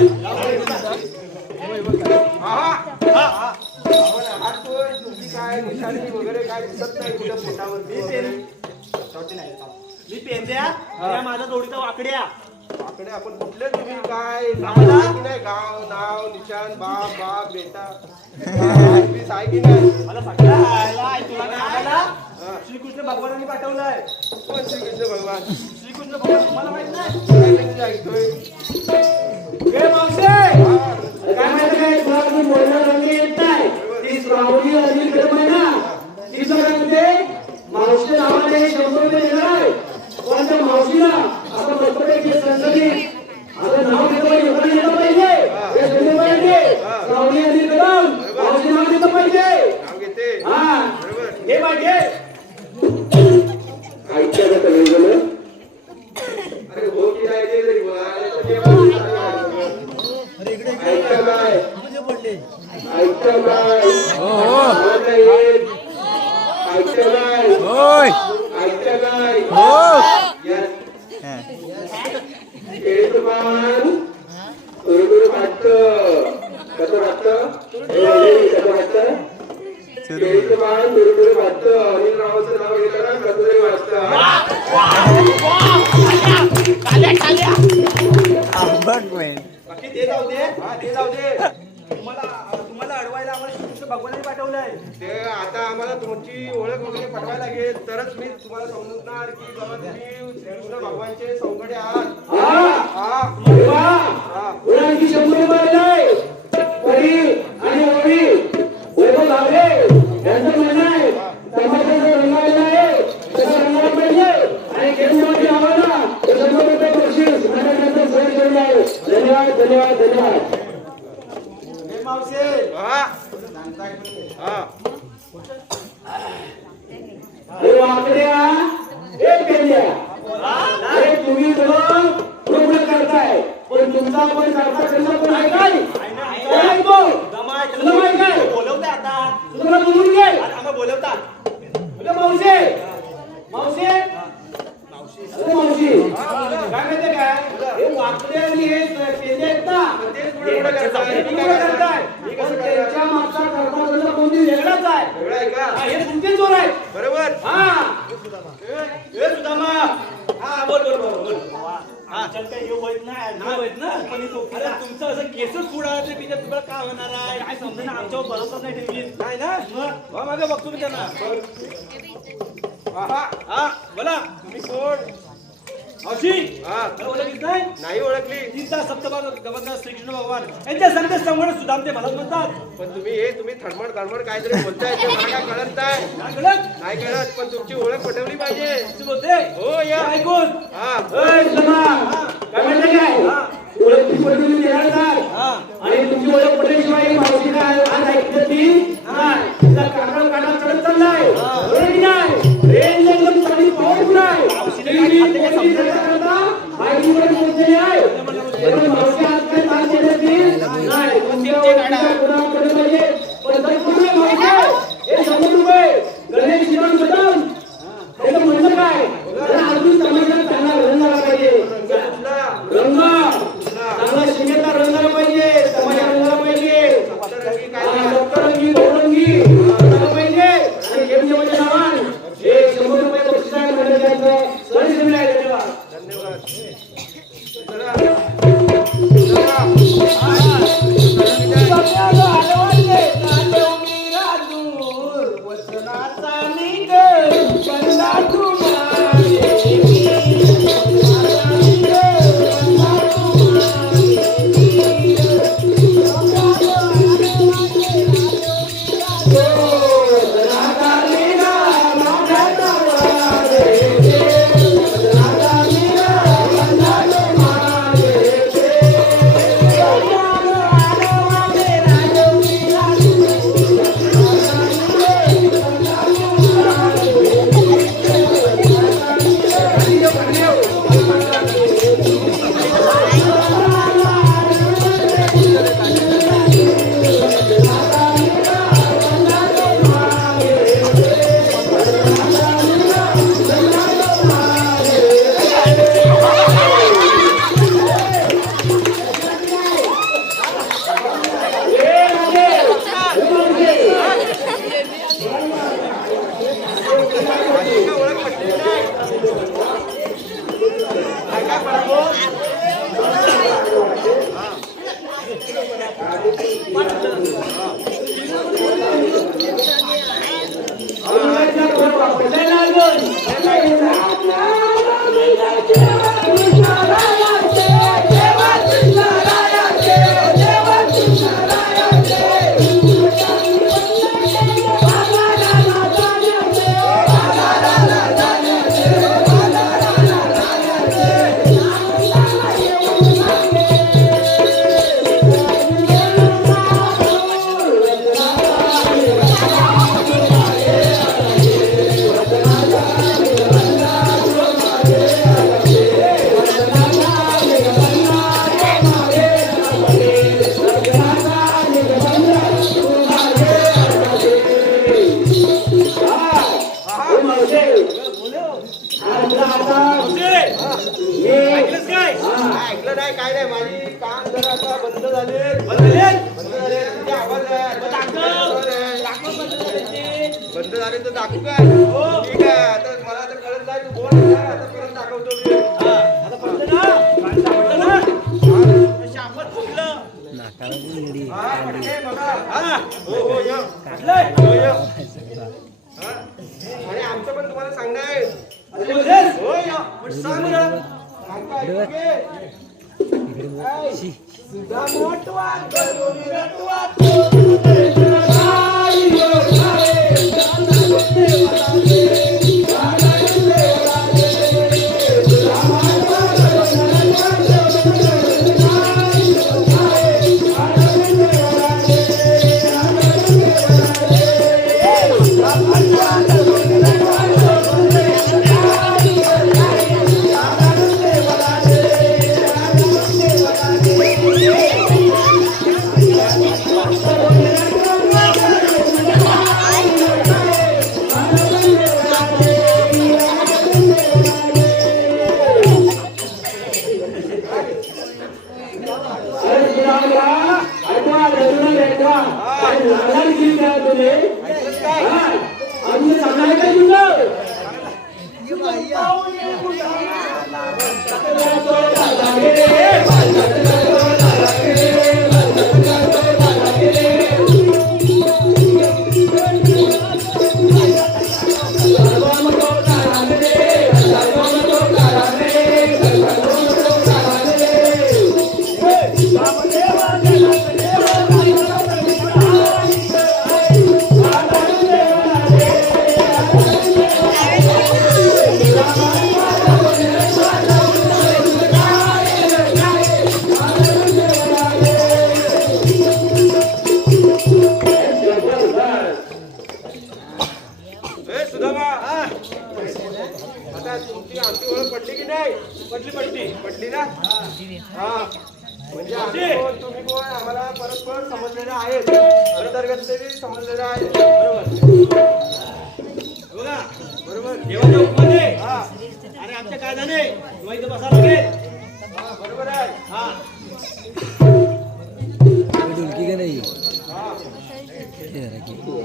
हातोय तुझी काय निशाणी वगैरे काय दिसत नाही कुठं पोटावरती वगैरे. मी पेंद्या त्या माझ्या जोडीचा वाकड्या. आकडे आपण कुठले तुम्ही काय नावाला की नाही गाव नाव निशान बाप बाप बेटा तुम्ही आहे की नाही मला सगळं आहे. तुला काय आला? हा. श्रीकृष्ण भगवानांनी पाठवलंय. कोण श्रीकृष्ण भगवान श्रीकृष्ण भगवान तुम्हाला माहित नाही? काय त्यांनी ऐकतोय हे मावशे काय माहिती काय तुला मी बोलणार रंगी येत नाही ती श्रावणी अनिल गडमैना ती सांगते मावशी नावाने 100 रुपये देणार आहे पण त्या मावशीला असं मस्तपैकी संसदीत आता नाव घेतो पाहिजे एवढं घेतलं पाहिजे हे घेतलं पाहिजे श्रावणी अनिल गडम मावशी नाव घेतलं पाहिजे नाव घेते हा बरोबर हे मागे ऐकलं का तुम्ही बोल अरे हो की नाही ते तरी बोला. अरे तो देव आहे. ऐका काय ऐका काय ऐका काय होय ऐका काय हो केळीप्रमाण तुरतुर वाटतं कसं वाटतं कसं वाटतं केळीप्रमाण तुरतुर वाटतं अनिल रावाचं नाव घेतलं ना कसं तरी वाटतं बाकी ते जाऊ दे ते जाऊ दे तुम्हाला अडवायला आम्हाला श्रीकृष्ण भगवानाने पाठवलंय ते आता आम्हाला तुमची ओळख वगैरे पटवायला लागेल तरच मी तुम्हाला समजणार की बाबा तुम्ही श्रीकृष्ण भगवानचे सौकडे आहात उडानची 100 रुपये परी आणि ओळी वैभव धावरे यांचं म्हणणं आहे समाजाचा रंगायला आहे त्याचा रंगायला पाहिजे आणि केंद्रामध्ये आम्हाला 100 रुपये बक्षीस माझ्याकडे सोय केलेली आहे धन्यवाद धन्यवाद धन्यवाद हे मावशे अरे वाकड्या एक पेंड्या अरे तुम्ही दोघं पूर्ण करताय पण तुमचा पण करता करता पण आहे काय काय बोल तुला माहित काय बोलवते आता तुला बोलून घे आम्हाला बोलवता अरे मावशी मावशी अरे मावशी काय माहितीये काय हे वाकडे आणि हे पेंडे आहेत ना पुढे करताय. हे पुढे करताय. मी कसं पण करणार? त्यांच्या मागचा कर्ता तुझा कोणती वेगळाच आहे वेगळं आहे का हे तुमचे चोर आहेत बरोबर हा हे सुदामा हा बोल बोल बोल बोल हा चल काय हे होत नाही होत ना पण अरे तुमचं असं केसच पुढे बिजा तुम्हाला काय होणार आहे काय समजा आमच्यावर भरोसा नाही ठेवली नाही ना मग मागे बघतो मी त्यांना हा बोला तुम्ही कोण मावशी ओळखलीच नाही नाही ओळखली तीनचा सप्तभाग गवर्नर श्रीकृष्ण भगवान यांच्या संत संगणक सुदाम ते मला म्हणतात पण तुम्ही थडमड धडमड काहीतरी बोलताय ते मला काय कळत नाही काय कळत नाही कळत पण तुमची ओळख पटवली पाहिजे असं बोलते हो या ऐकून हा ओय समा काय म्हणते काय ओळखी पडली देणार काय हा आणि तुमची ओळख पडल्याशिवाय मावशी काय आज ऐकत ती नाही तिला काढा काढा चढत चाललाय बरोबर की नाही रेंज एकदम चांगली पॉवरफुल आहे तुम्ही कोणती करता माहितीवर पोहोचलेली आहे पण मावशी आज काय ताण देत नाही तुमच्या ओळखीचा गुन्हा केला पाहिजे पण जर तुम्ही मावशी हे 100 रुपये गणेश जीवन बदल त्याचं म्हणणं काय अजून समाजात चांगला रंग झाला पाहिजे रंग चांगला शिमेचा रंग झाला पाहिजे समाजा रंगाला पाहिजे सप्तरंगी बहुरंगी झाला पाहिजे आणि गेमच्या नावान हे 100 रुपये बक्षीस आहे म्हणजे त्यांचं सहज मिळालं धन्यवाद धन्यवाद आता बंद झाले बंद झाले? बंद झाले तुझे आवाज आहे मग दाखव बंद झाले ते. बंद झाले तर दाखवू काय हो. ठीक आहे आता मला आता कळत नाही तू बोल ना, आता परत दाखवतो मी हा, आता पटलं ना गाणं आवडलं ना शामत फुटलं हा पटके बघा हा हो हो या पटलंय? हो या हा. आणि आमचं पण तुम्हाला सांगणं आहे आता बोलतेस? हो या पण सांग बरं. सांगतो ऐकू घे. ऐ, सुधा मोठवा करून रटवा अरे सुराला ऐकवा रचना ऐकवा काय लागाल की काय तुले आम्ही सांगाय काय तुझं ए सुधाबा आता तुमची आमची ओळख पडली की नाही पडली ना हा म्हणजे आम्ही कोण तुम्ही कोण आम्हाला परस्पर समजलेलं आहे अंतर्गत तरी समजलेलं आहे बघा बरोबर देवाच्या हुकमाने हा आणि आमच्या कायद्याने किंवा इथं बसा लागेल. हा बरोबर आहे हा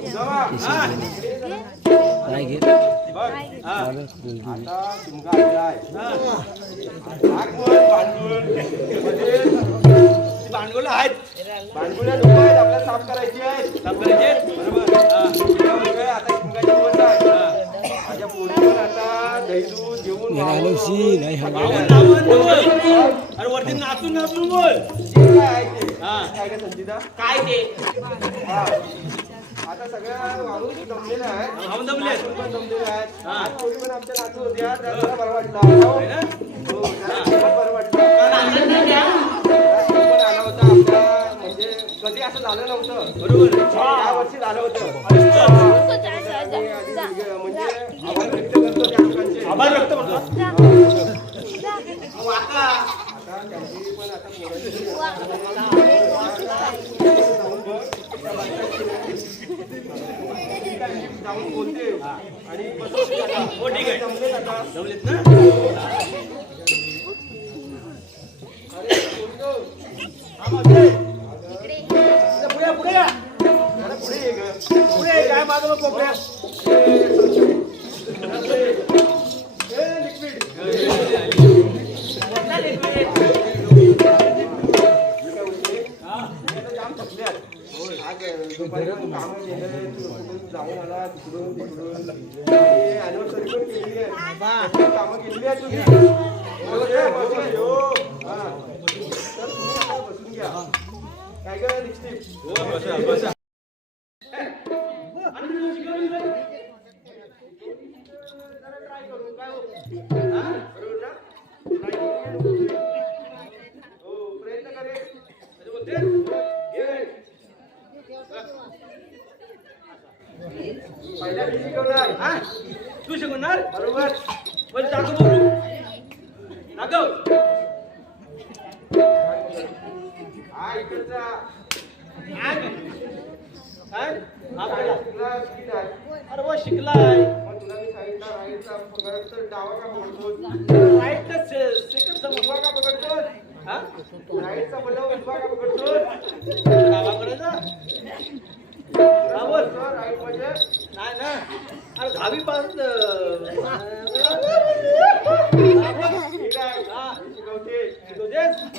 सुधाबा हा बघ हा आता तुमका आलेला आहे हा. भांडूळ म्हणजे ती भांडवल आहेत भांडुळ्या नको आहेत आपल्याला साफ करायची आहेत साफ करायचे. बरोबर हा. त्यामुळे आता शिमगाचे दिवस आहे माझ्या पोरीवर आता दही दूध जेवून बावन नावन बोल. अरे वरती नाचून नाचून बोल. काय आहे ते हा काय का संचिता काय ते हा. आता सगळ्या वाहून जमलेल्या आहेत भाऊन जमले नाचून पण जमलेल्या आहेत हा. आज पोरी पण आमच्या नाचू होत्या त्याला बरं वाटलं हो, ना? त्याला बरं वाटलं नाचत नाही त्या? पण आला होता आपला म्हणजे कधी असं झालं नव्हतं बरोबर या वर्षी झालं होतं जा. म्हणजे आभार व्यक्त करतो त्या लोकांचे आभार व्यक्त करतो. आता त्यांची पण आता पोरांची जाऊन बोलते आणि बसवते आता. हो ठीक आहे. जमलेत आता जमलेत ना? अरे बोलतो. पुढे पुढे या. जरा पुढे ये ग. पुढे ये. काय मागं बघ कोपऱ्यात. ए, लिक्विड. कुठला लिक्विड? आता जाम थकल्यात. आज दुपारी पण कामं केले, जाऊन आला तिकडून तिकडून अॅनिव्हर्सरी पण केली आहे कामं केलेली आहे तुम्ही बसून घे, हो. हा. तर तुम्ही आता बसून घ्या काय काय लिपस्टिक ट्राय करू काय हो हा? बरोबर ना Try करू. हो प्रयत्न करेल म्हणजे बोलते घे. पहिल्या मी शिकवणार हा? तू शिकवणार बरोबर पण दाखव बघू. दाखव. हा इकडचा काय? आपल्याला. तुला स्किल आहे अरे वा शिकलाय. मग तुला मी सांगितलं राईटचा पकडतो डावा का पकडतो राईट सेकंड समोर. उजवा का पकडतो हा? राईटचा बोलला उजवा का पकडतो? डावा करायचा? डावा सर, राईट म्हणजे नाही ना. अरे दहावी पास ठीक आहे. हा, शिकवतेस?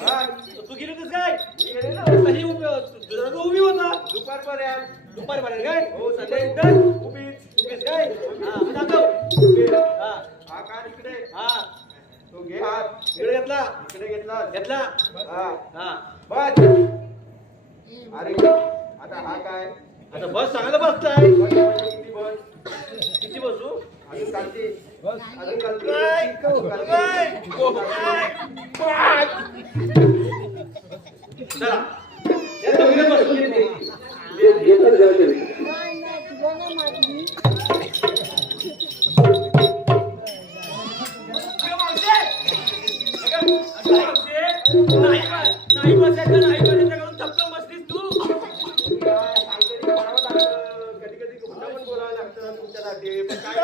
हा. तू गेली होतीस काय? मी गेले ना. कशी उभी होता दुपारपर्यंत. दुपारपर्यंत काय? हो, संध्याकाळी उभीच काय? हा, दाखव. उभीच. हा. हा का इकडे? हा. तो घे हात. इकडे घेतला. इकडे घेतला. हा. हा. बस. अरे आता हा काय? आता बस चांगलं बसताय. किती बसू? अजून कालची. अजून चला. या दोघीने बसून घेतली. नाही बसायचं करून थपकन बसलीस तू. कधी कधी कुठं पण बोलावं लागतं तुमच्यासाठी. पण काय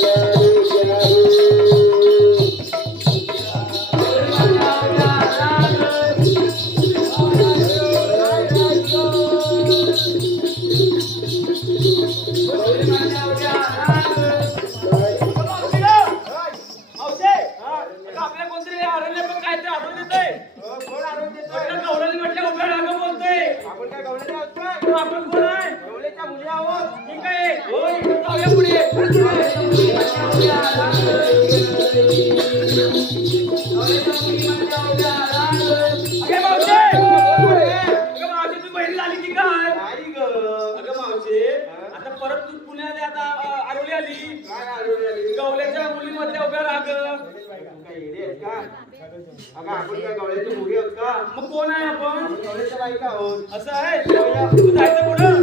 Yeah. आली काय आरोळी आली गवल्याच्या मुलीमधल्या उभ्या राग काय येडे आहेत का अगं आपण काय गवळ्याची मुली आहोत का मग कोण आहे आपण आपण गवळ्याच्या बायका आहोत असं आहे तू जायचं पुढं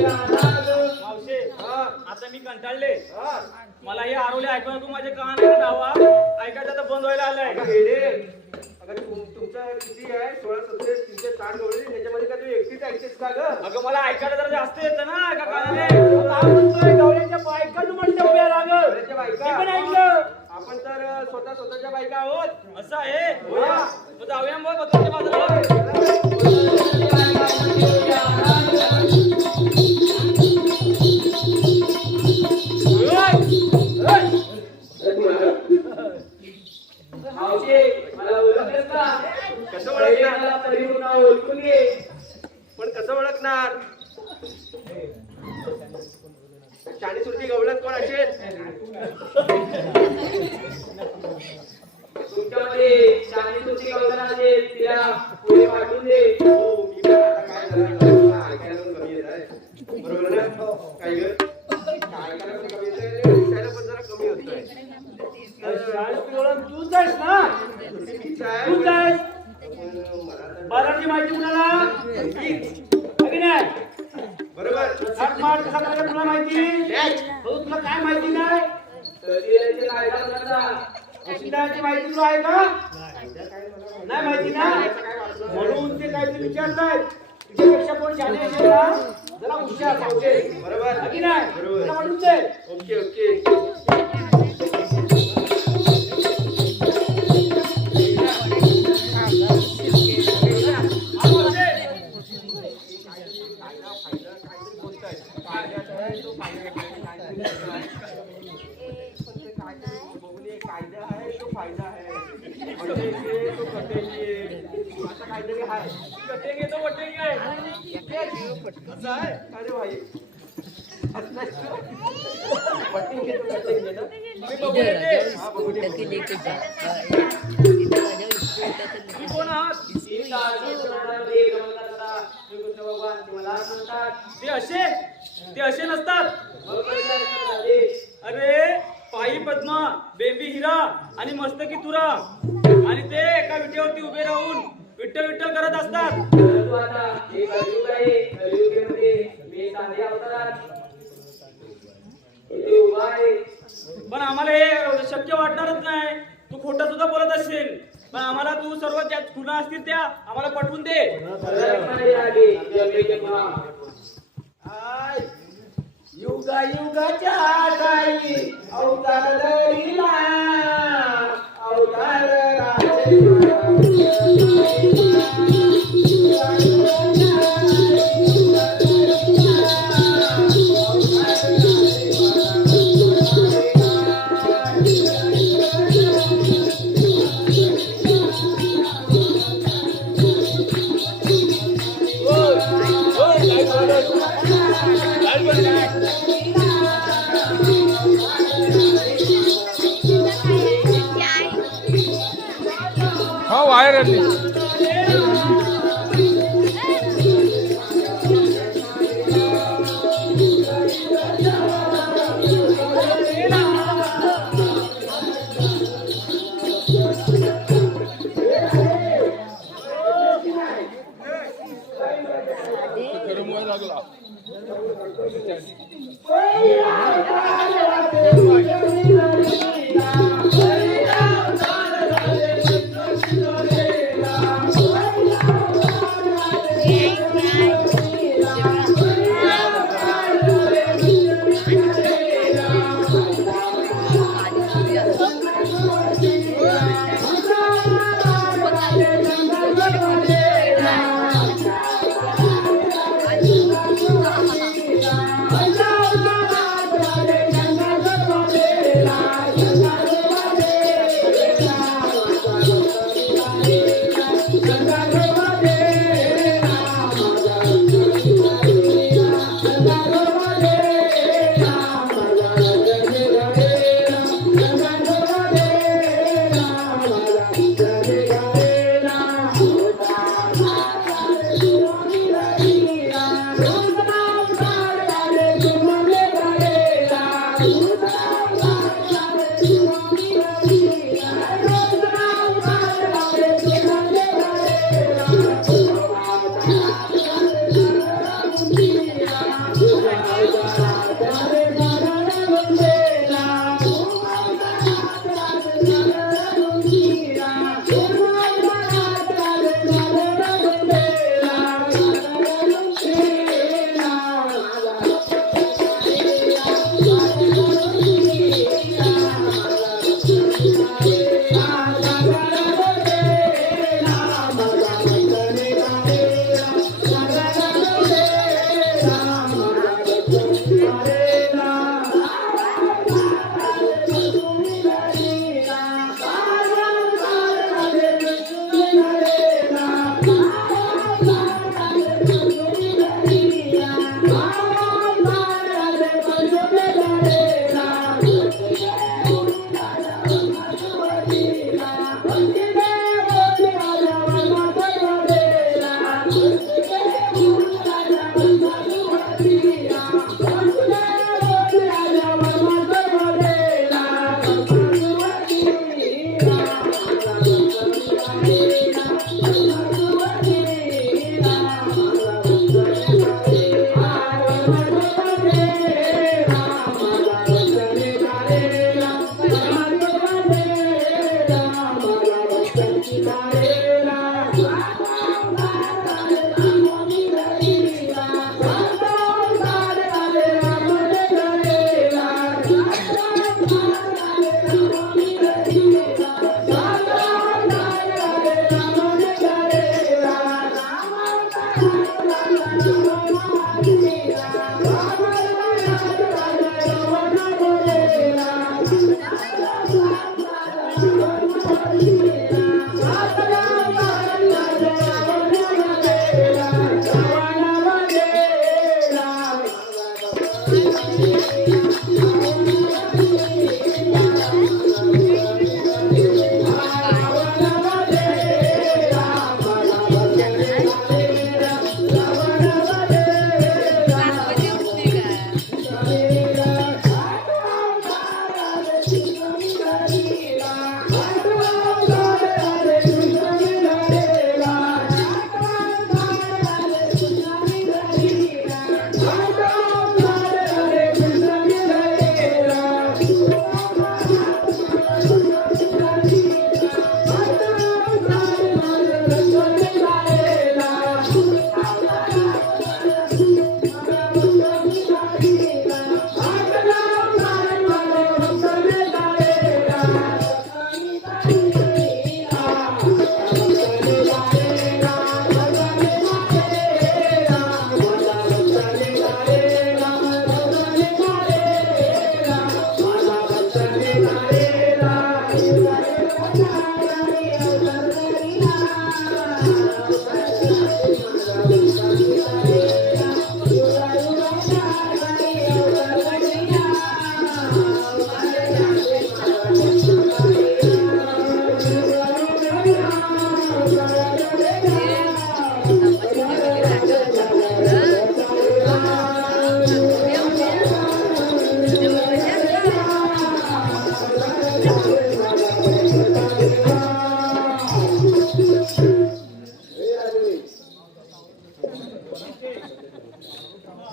मावशे हा आता मी कंटाळले हा मला हे आरोले ऐकू तू माझे कान डावा ऐकायचं आता बंद व्हायला आलाय अगं येडे अगं तुमचं किती आहे 16 17 तुमचे 60 गवळी त्याच्यामध्ये का तू एकटीच ऐकतेस का गं अगं मला ऐकायला जरा जास्त येतं ना एका कानाने काय म्हणतोय गवळ्याच्या बायका तू म्हणते उभ्या राग गवळ्याच्या बायका मी पण ऐकलं आपण तर स्वतःच्या बायका आहोत असं आहे मग जाऊया मग बघतो बाजूला मला ओळखतेस का कसं पहिले ओळखणार मला परिपूर्ण ओळखून घे पण कसं ओळखणार शाणी सुरती गवळत कोण असेल तुमच्यामध्ये शाली सुट्टी कल्पना असेल तिला पुढे पाठवून दे हो मी पण आता काय झालं ऐकायला पण कमी येत आहे बरोबर ना काय ग ऐकायला पण कमी येत आहे दिसायला पण जरा कमी होत आहे तूच आहेस ना चुकीचं आहे तूच आहेस पण मला तर बाराची माहिती कुणाला अगदी नाही बरोबर हात मार कसा करायचा तुला माहिती हो तुला काय माहिती नाही तहसीलचे कायदा बनवता तहसीलदाराची माहिती तुला आहे का नाही माहिती ना म्हणून ते काहीतरी विचारतायत तुझ्यापेक्षा कोण शाणे असेल ना जरा हुशार पाहिजे बरोबर अगदी नाही बरोबर. तुला म्हणून दे ओके ओके कायदा आहे तो फायदा आहे म्हणजे तो कटेंगे आता काहीतरी आहे कटेंगे तो वटेंगे असं आहे अरे भाई पटेंगे तो कटेंगे ना मी बघून येते हा बघू दे लेके जा तुम्ही कोण आहात श्रीकृष्ण भगवान तुम्हाला म्हणतात ते असे नसतात अरे पायी पद्मा बेबी हिरा आणि मस्तकी तुरा आणि ते एका विटेवरती उभे राहून विठ्ठल विठ्ठल करत असतात परंतु आता हे कलियुग आहे कलियुगेमध्ये मी साध्या अवतारात इथे उभा आहे पण आम्हाला हे शक्य वाटणारच नाही तू खोटं सुद्धा बोलत असशील पण आम्हाला तू सर्व ज्या खुणा असतील त्या आम्हाला पटवून दे सर्वांमध्ये आली जगे जन्मा युगा युगाच्या काही अवतार धरिला अवतार हो वायर आली लागला Yeah.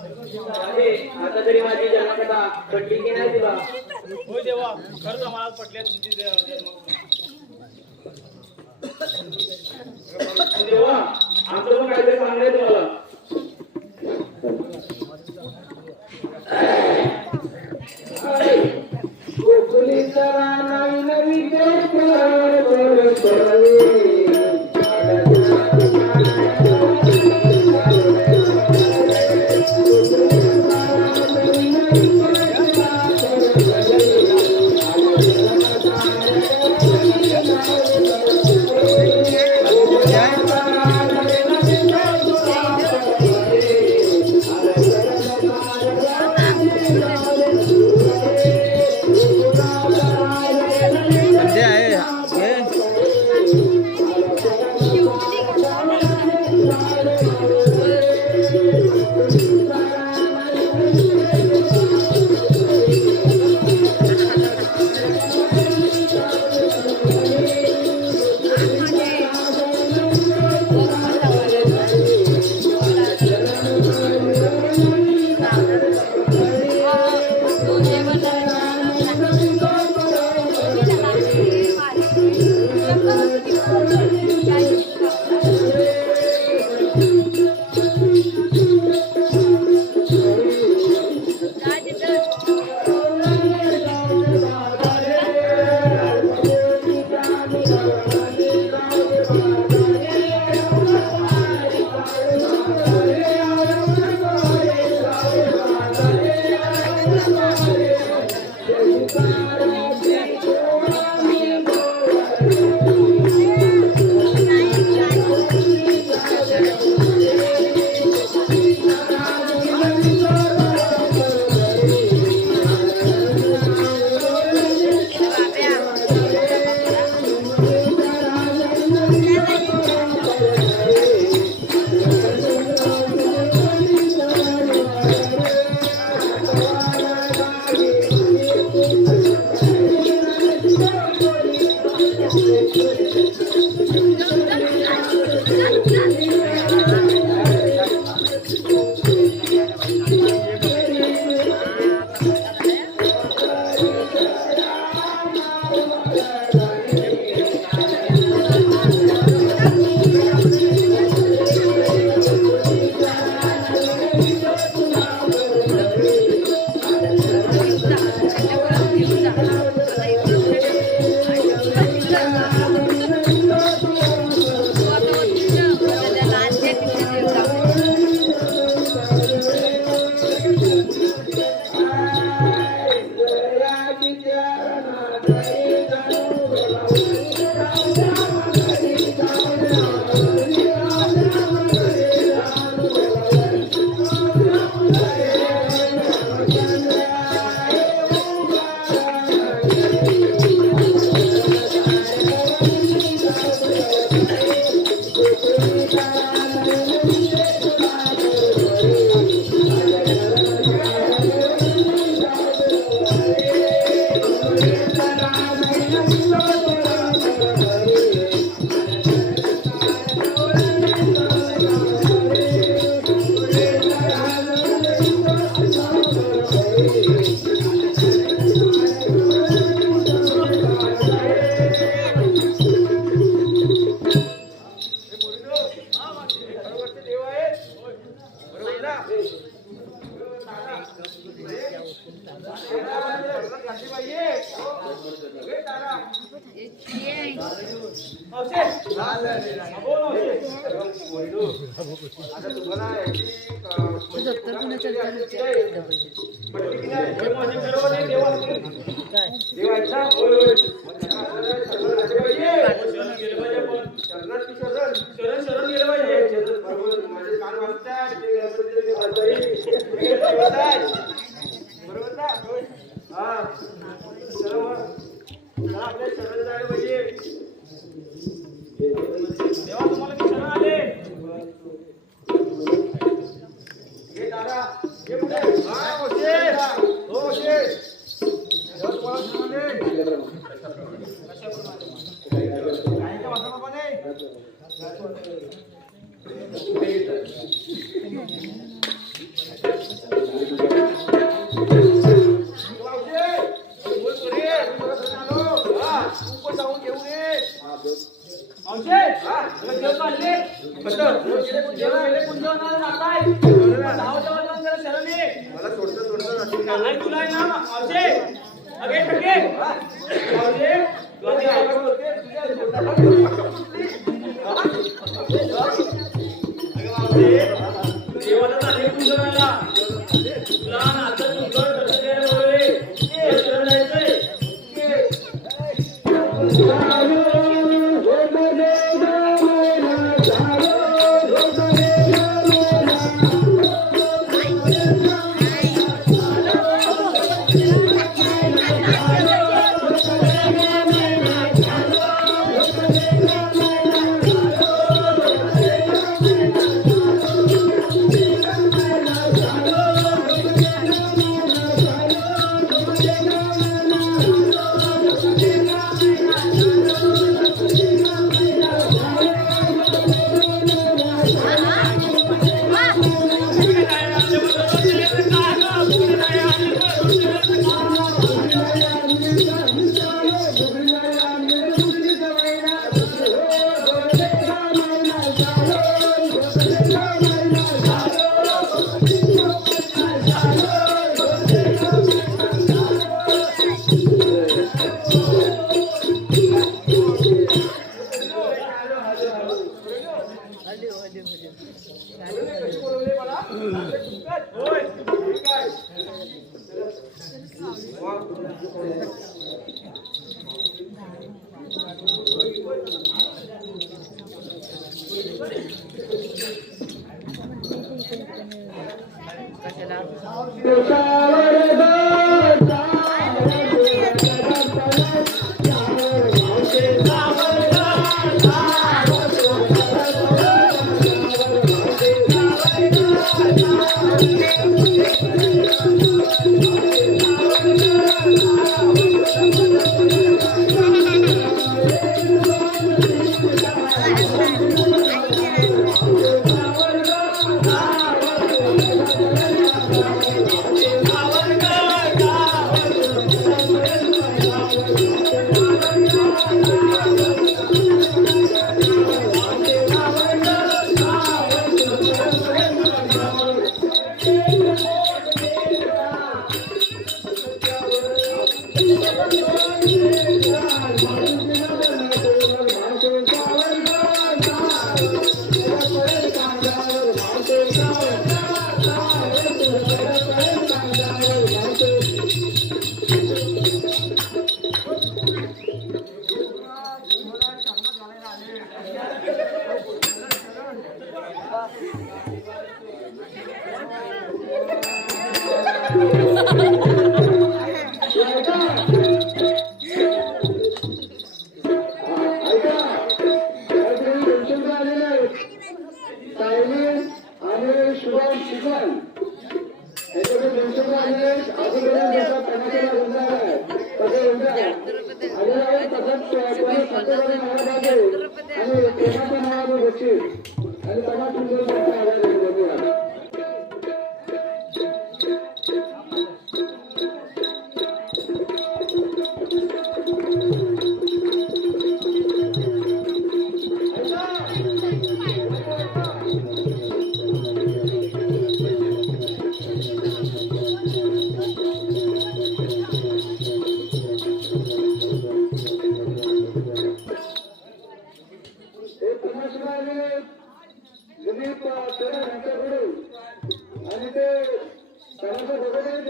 आता तरी माझी जन्मकथा पटली की नाही तुला? होय देवा खरंच आम्हाला पटल्या तुमची देवा आमचं पण काहीतरी सांगलंय तुम्हाला. कोकणीचा नवी नवी आता तुम्हाला याची बरोबर ना हा आपल्या शरण जायला पाहिजे देवा तुम्हाला मी शरण आले हे दादा हे पुढे हा ओशे हो ओशे देवा तुम्हाला शरण आले काहीच्या वाचा बाबा नाही मला सोडतं तुला ना मावशे अगे ठगे मावशे देवाला चालले पूजनाला तुला नातं तुझं कसं काय बोलले हे शरण जायचंय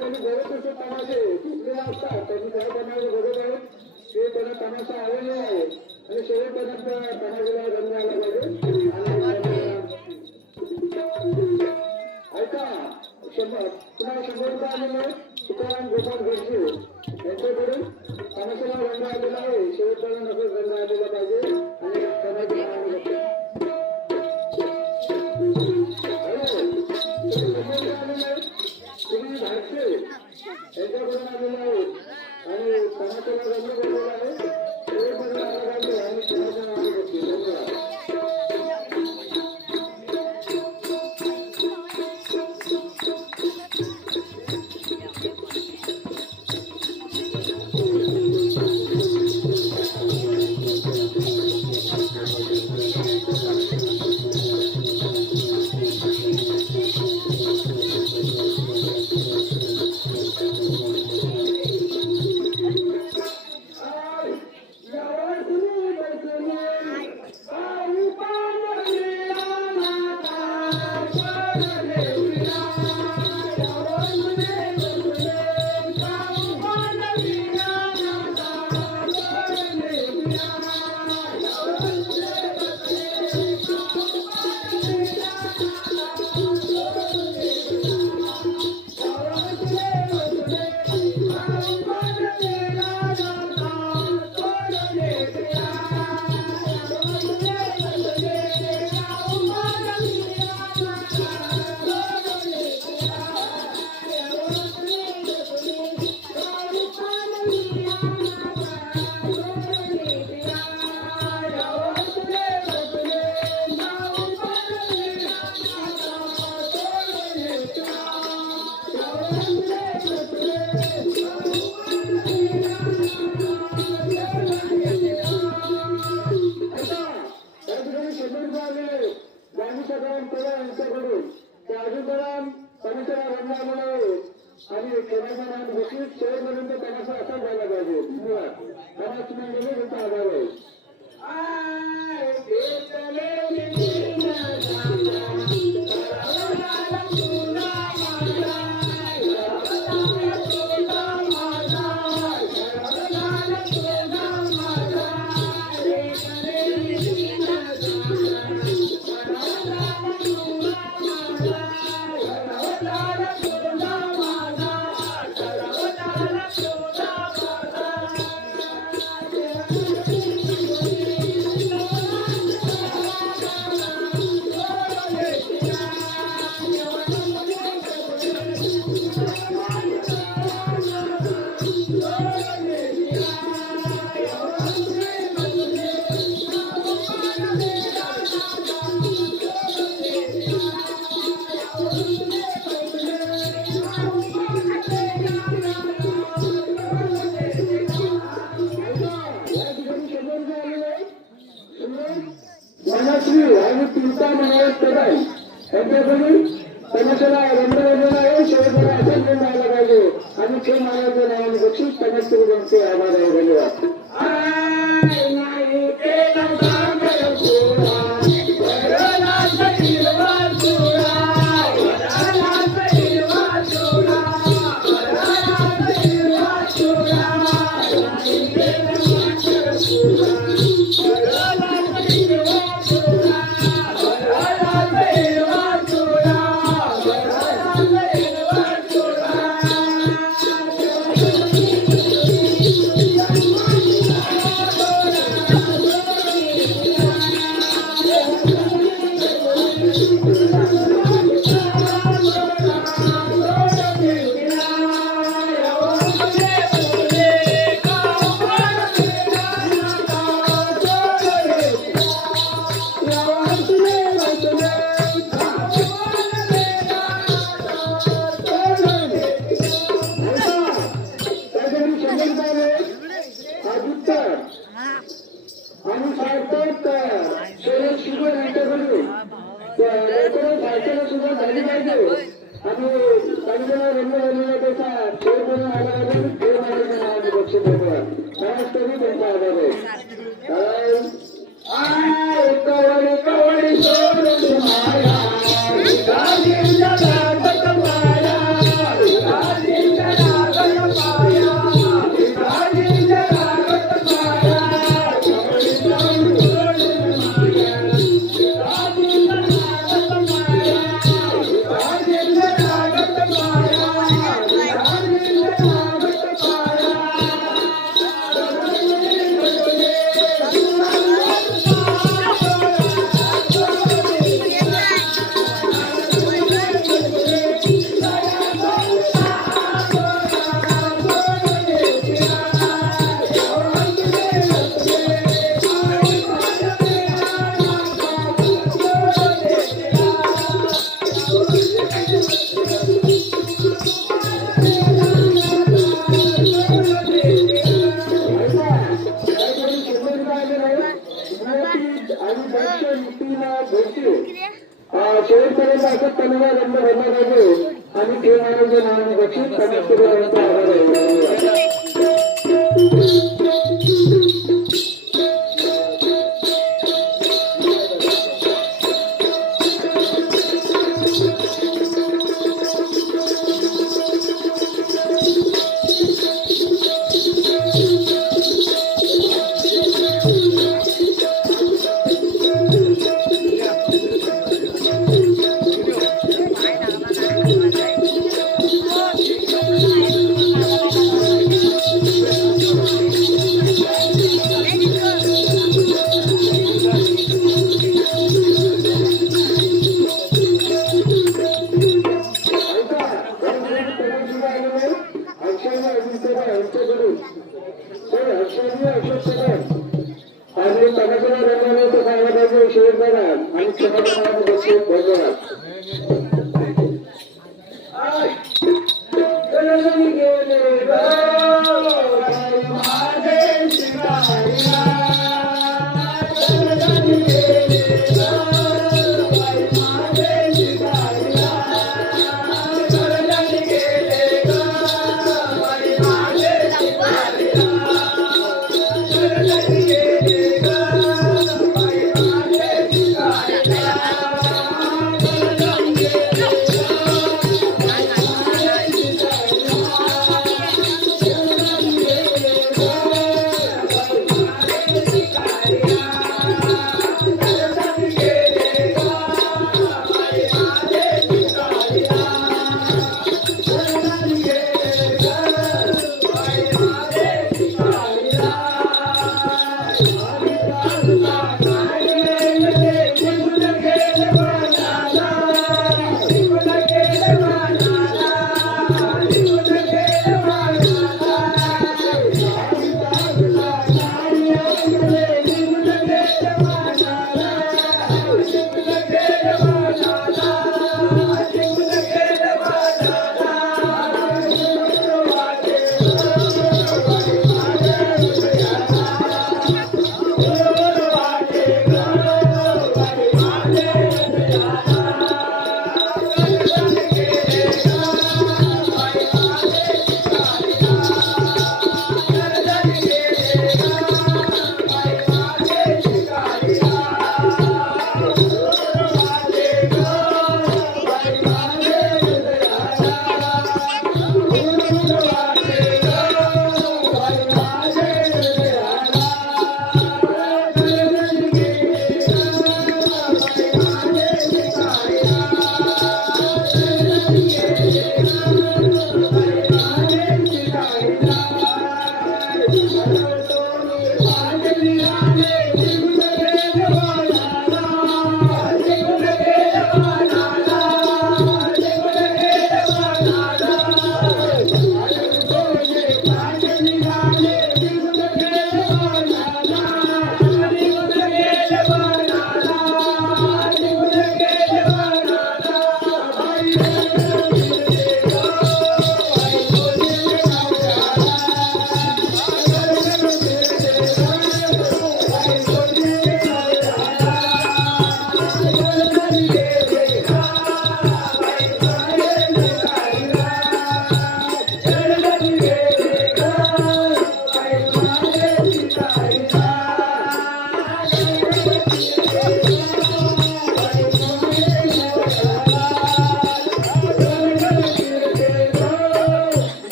त्यांनी बरेच असे तमाशे घेतलेले असतात. त्यांनी काय तमाशे बघत आहेत ते त्यांना तमाशा आवडले आहे आणि शेवटपर्यंत तमाशाला रंग आला पाहिजे. ऐका तुम्हाला 100 रुपये आलेले तुकाराम गोपाल गडसे यांच्याकडून तमाशाला रंग आलेला आहे. शेवटपर्यंत असं रंग आलेला पाहिजे आणि तमाशाला तुम्ही धाडसे यांच्याकडून आलेले आहेत आणि तमाशाला रंग बसलेला आहे. शेवटपर्यंत आला पाहिजे आणि तमाशाला आले बसते. धन्यवाद. आणि खेळाचा बक्षीस शेवटपर्यंत तमाशा असा झाला पाहिजे. धन्यवाद. तुम्ही गेले तुमचा आभार आहे. मनश्री आणि पिंता मनोहर कदाई यांच्याकडून तमाशाला रंग वेगळा आहे. शेवटला असाच रंग आला पाहिजे आणि खेळ महाराजच्या नावाने बक्षीस तमाशे आभार आहे. धन्यवाद. पाहिजे आणि खेळ आयोजन नावाने बक्षीस कमिटी यांचा आभार आहे.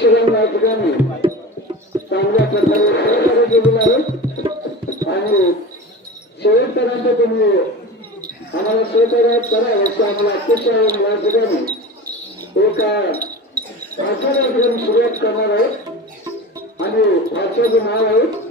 प्रेक्षकांना या ठिकाणी चांगल्या प्रकारे सहकार्य केलेलं आहे आणि शेवटपर्यंत तुम्ही आम्हाला सहकार्य कराल असं आम्हाला अपेक्षा आहे. या ठिकाणी एका भाषाला ठिकाणी सुरुवात करणार आहे आणि भाषाचं नाव आहे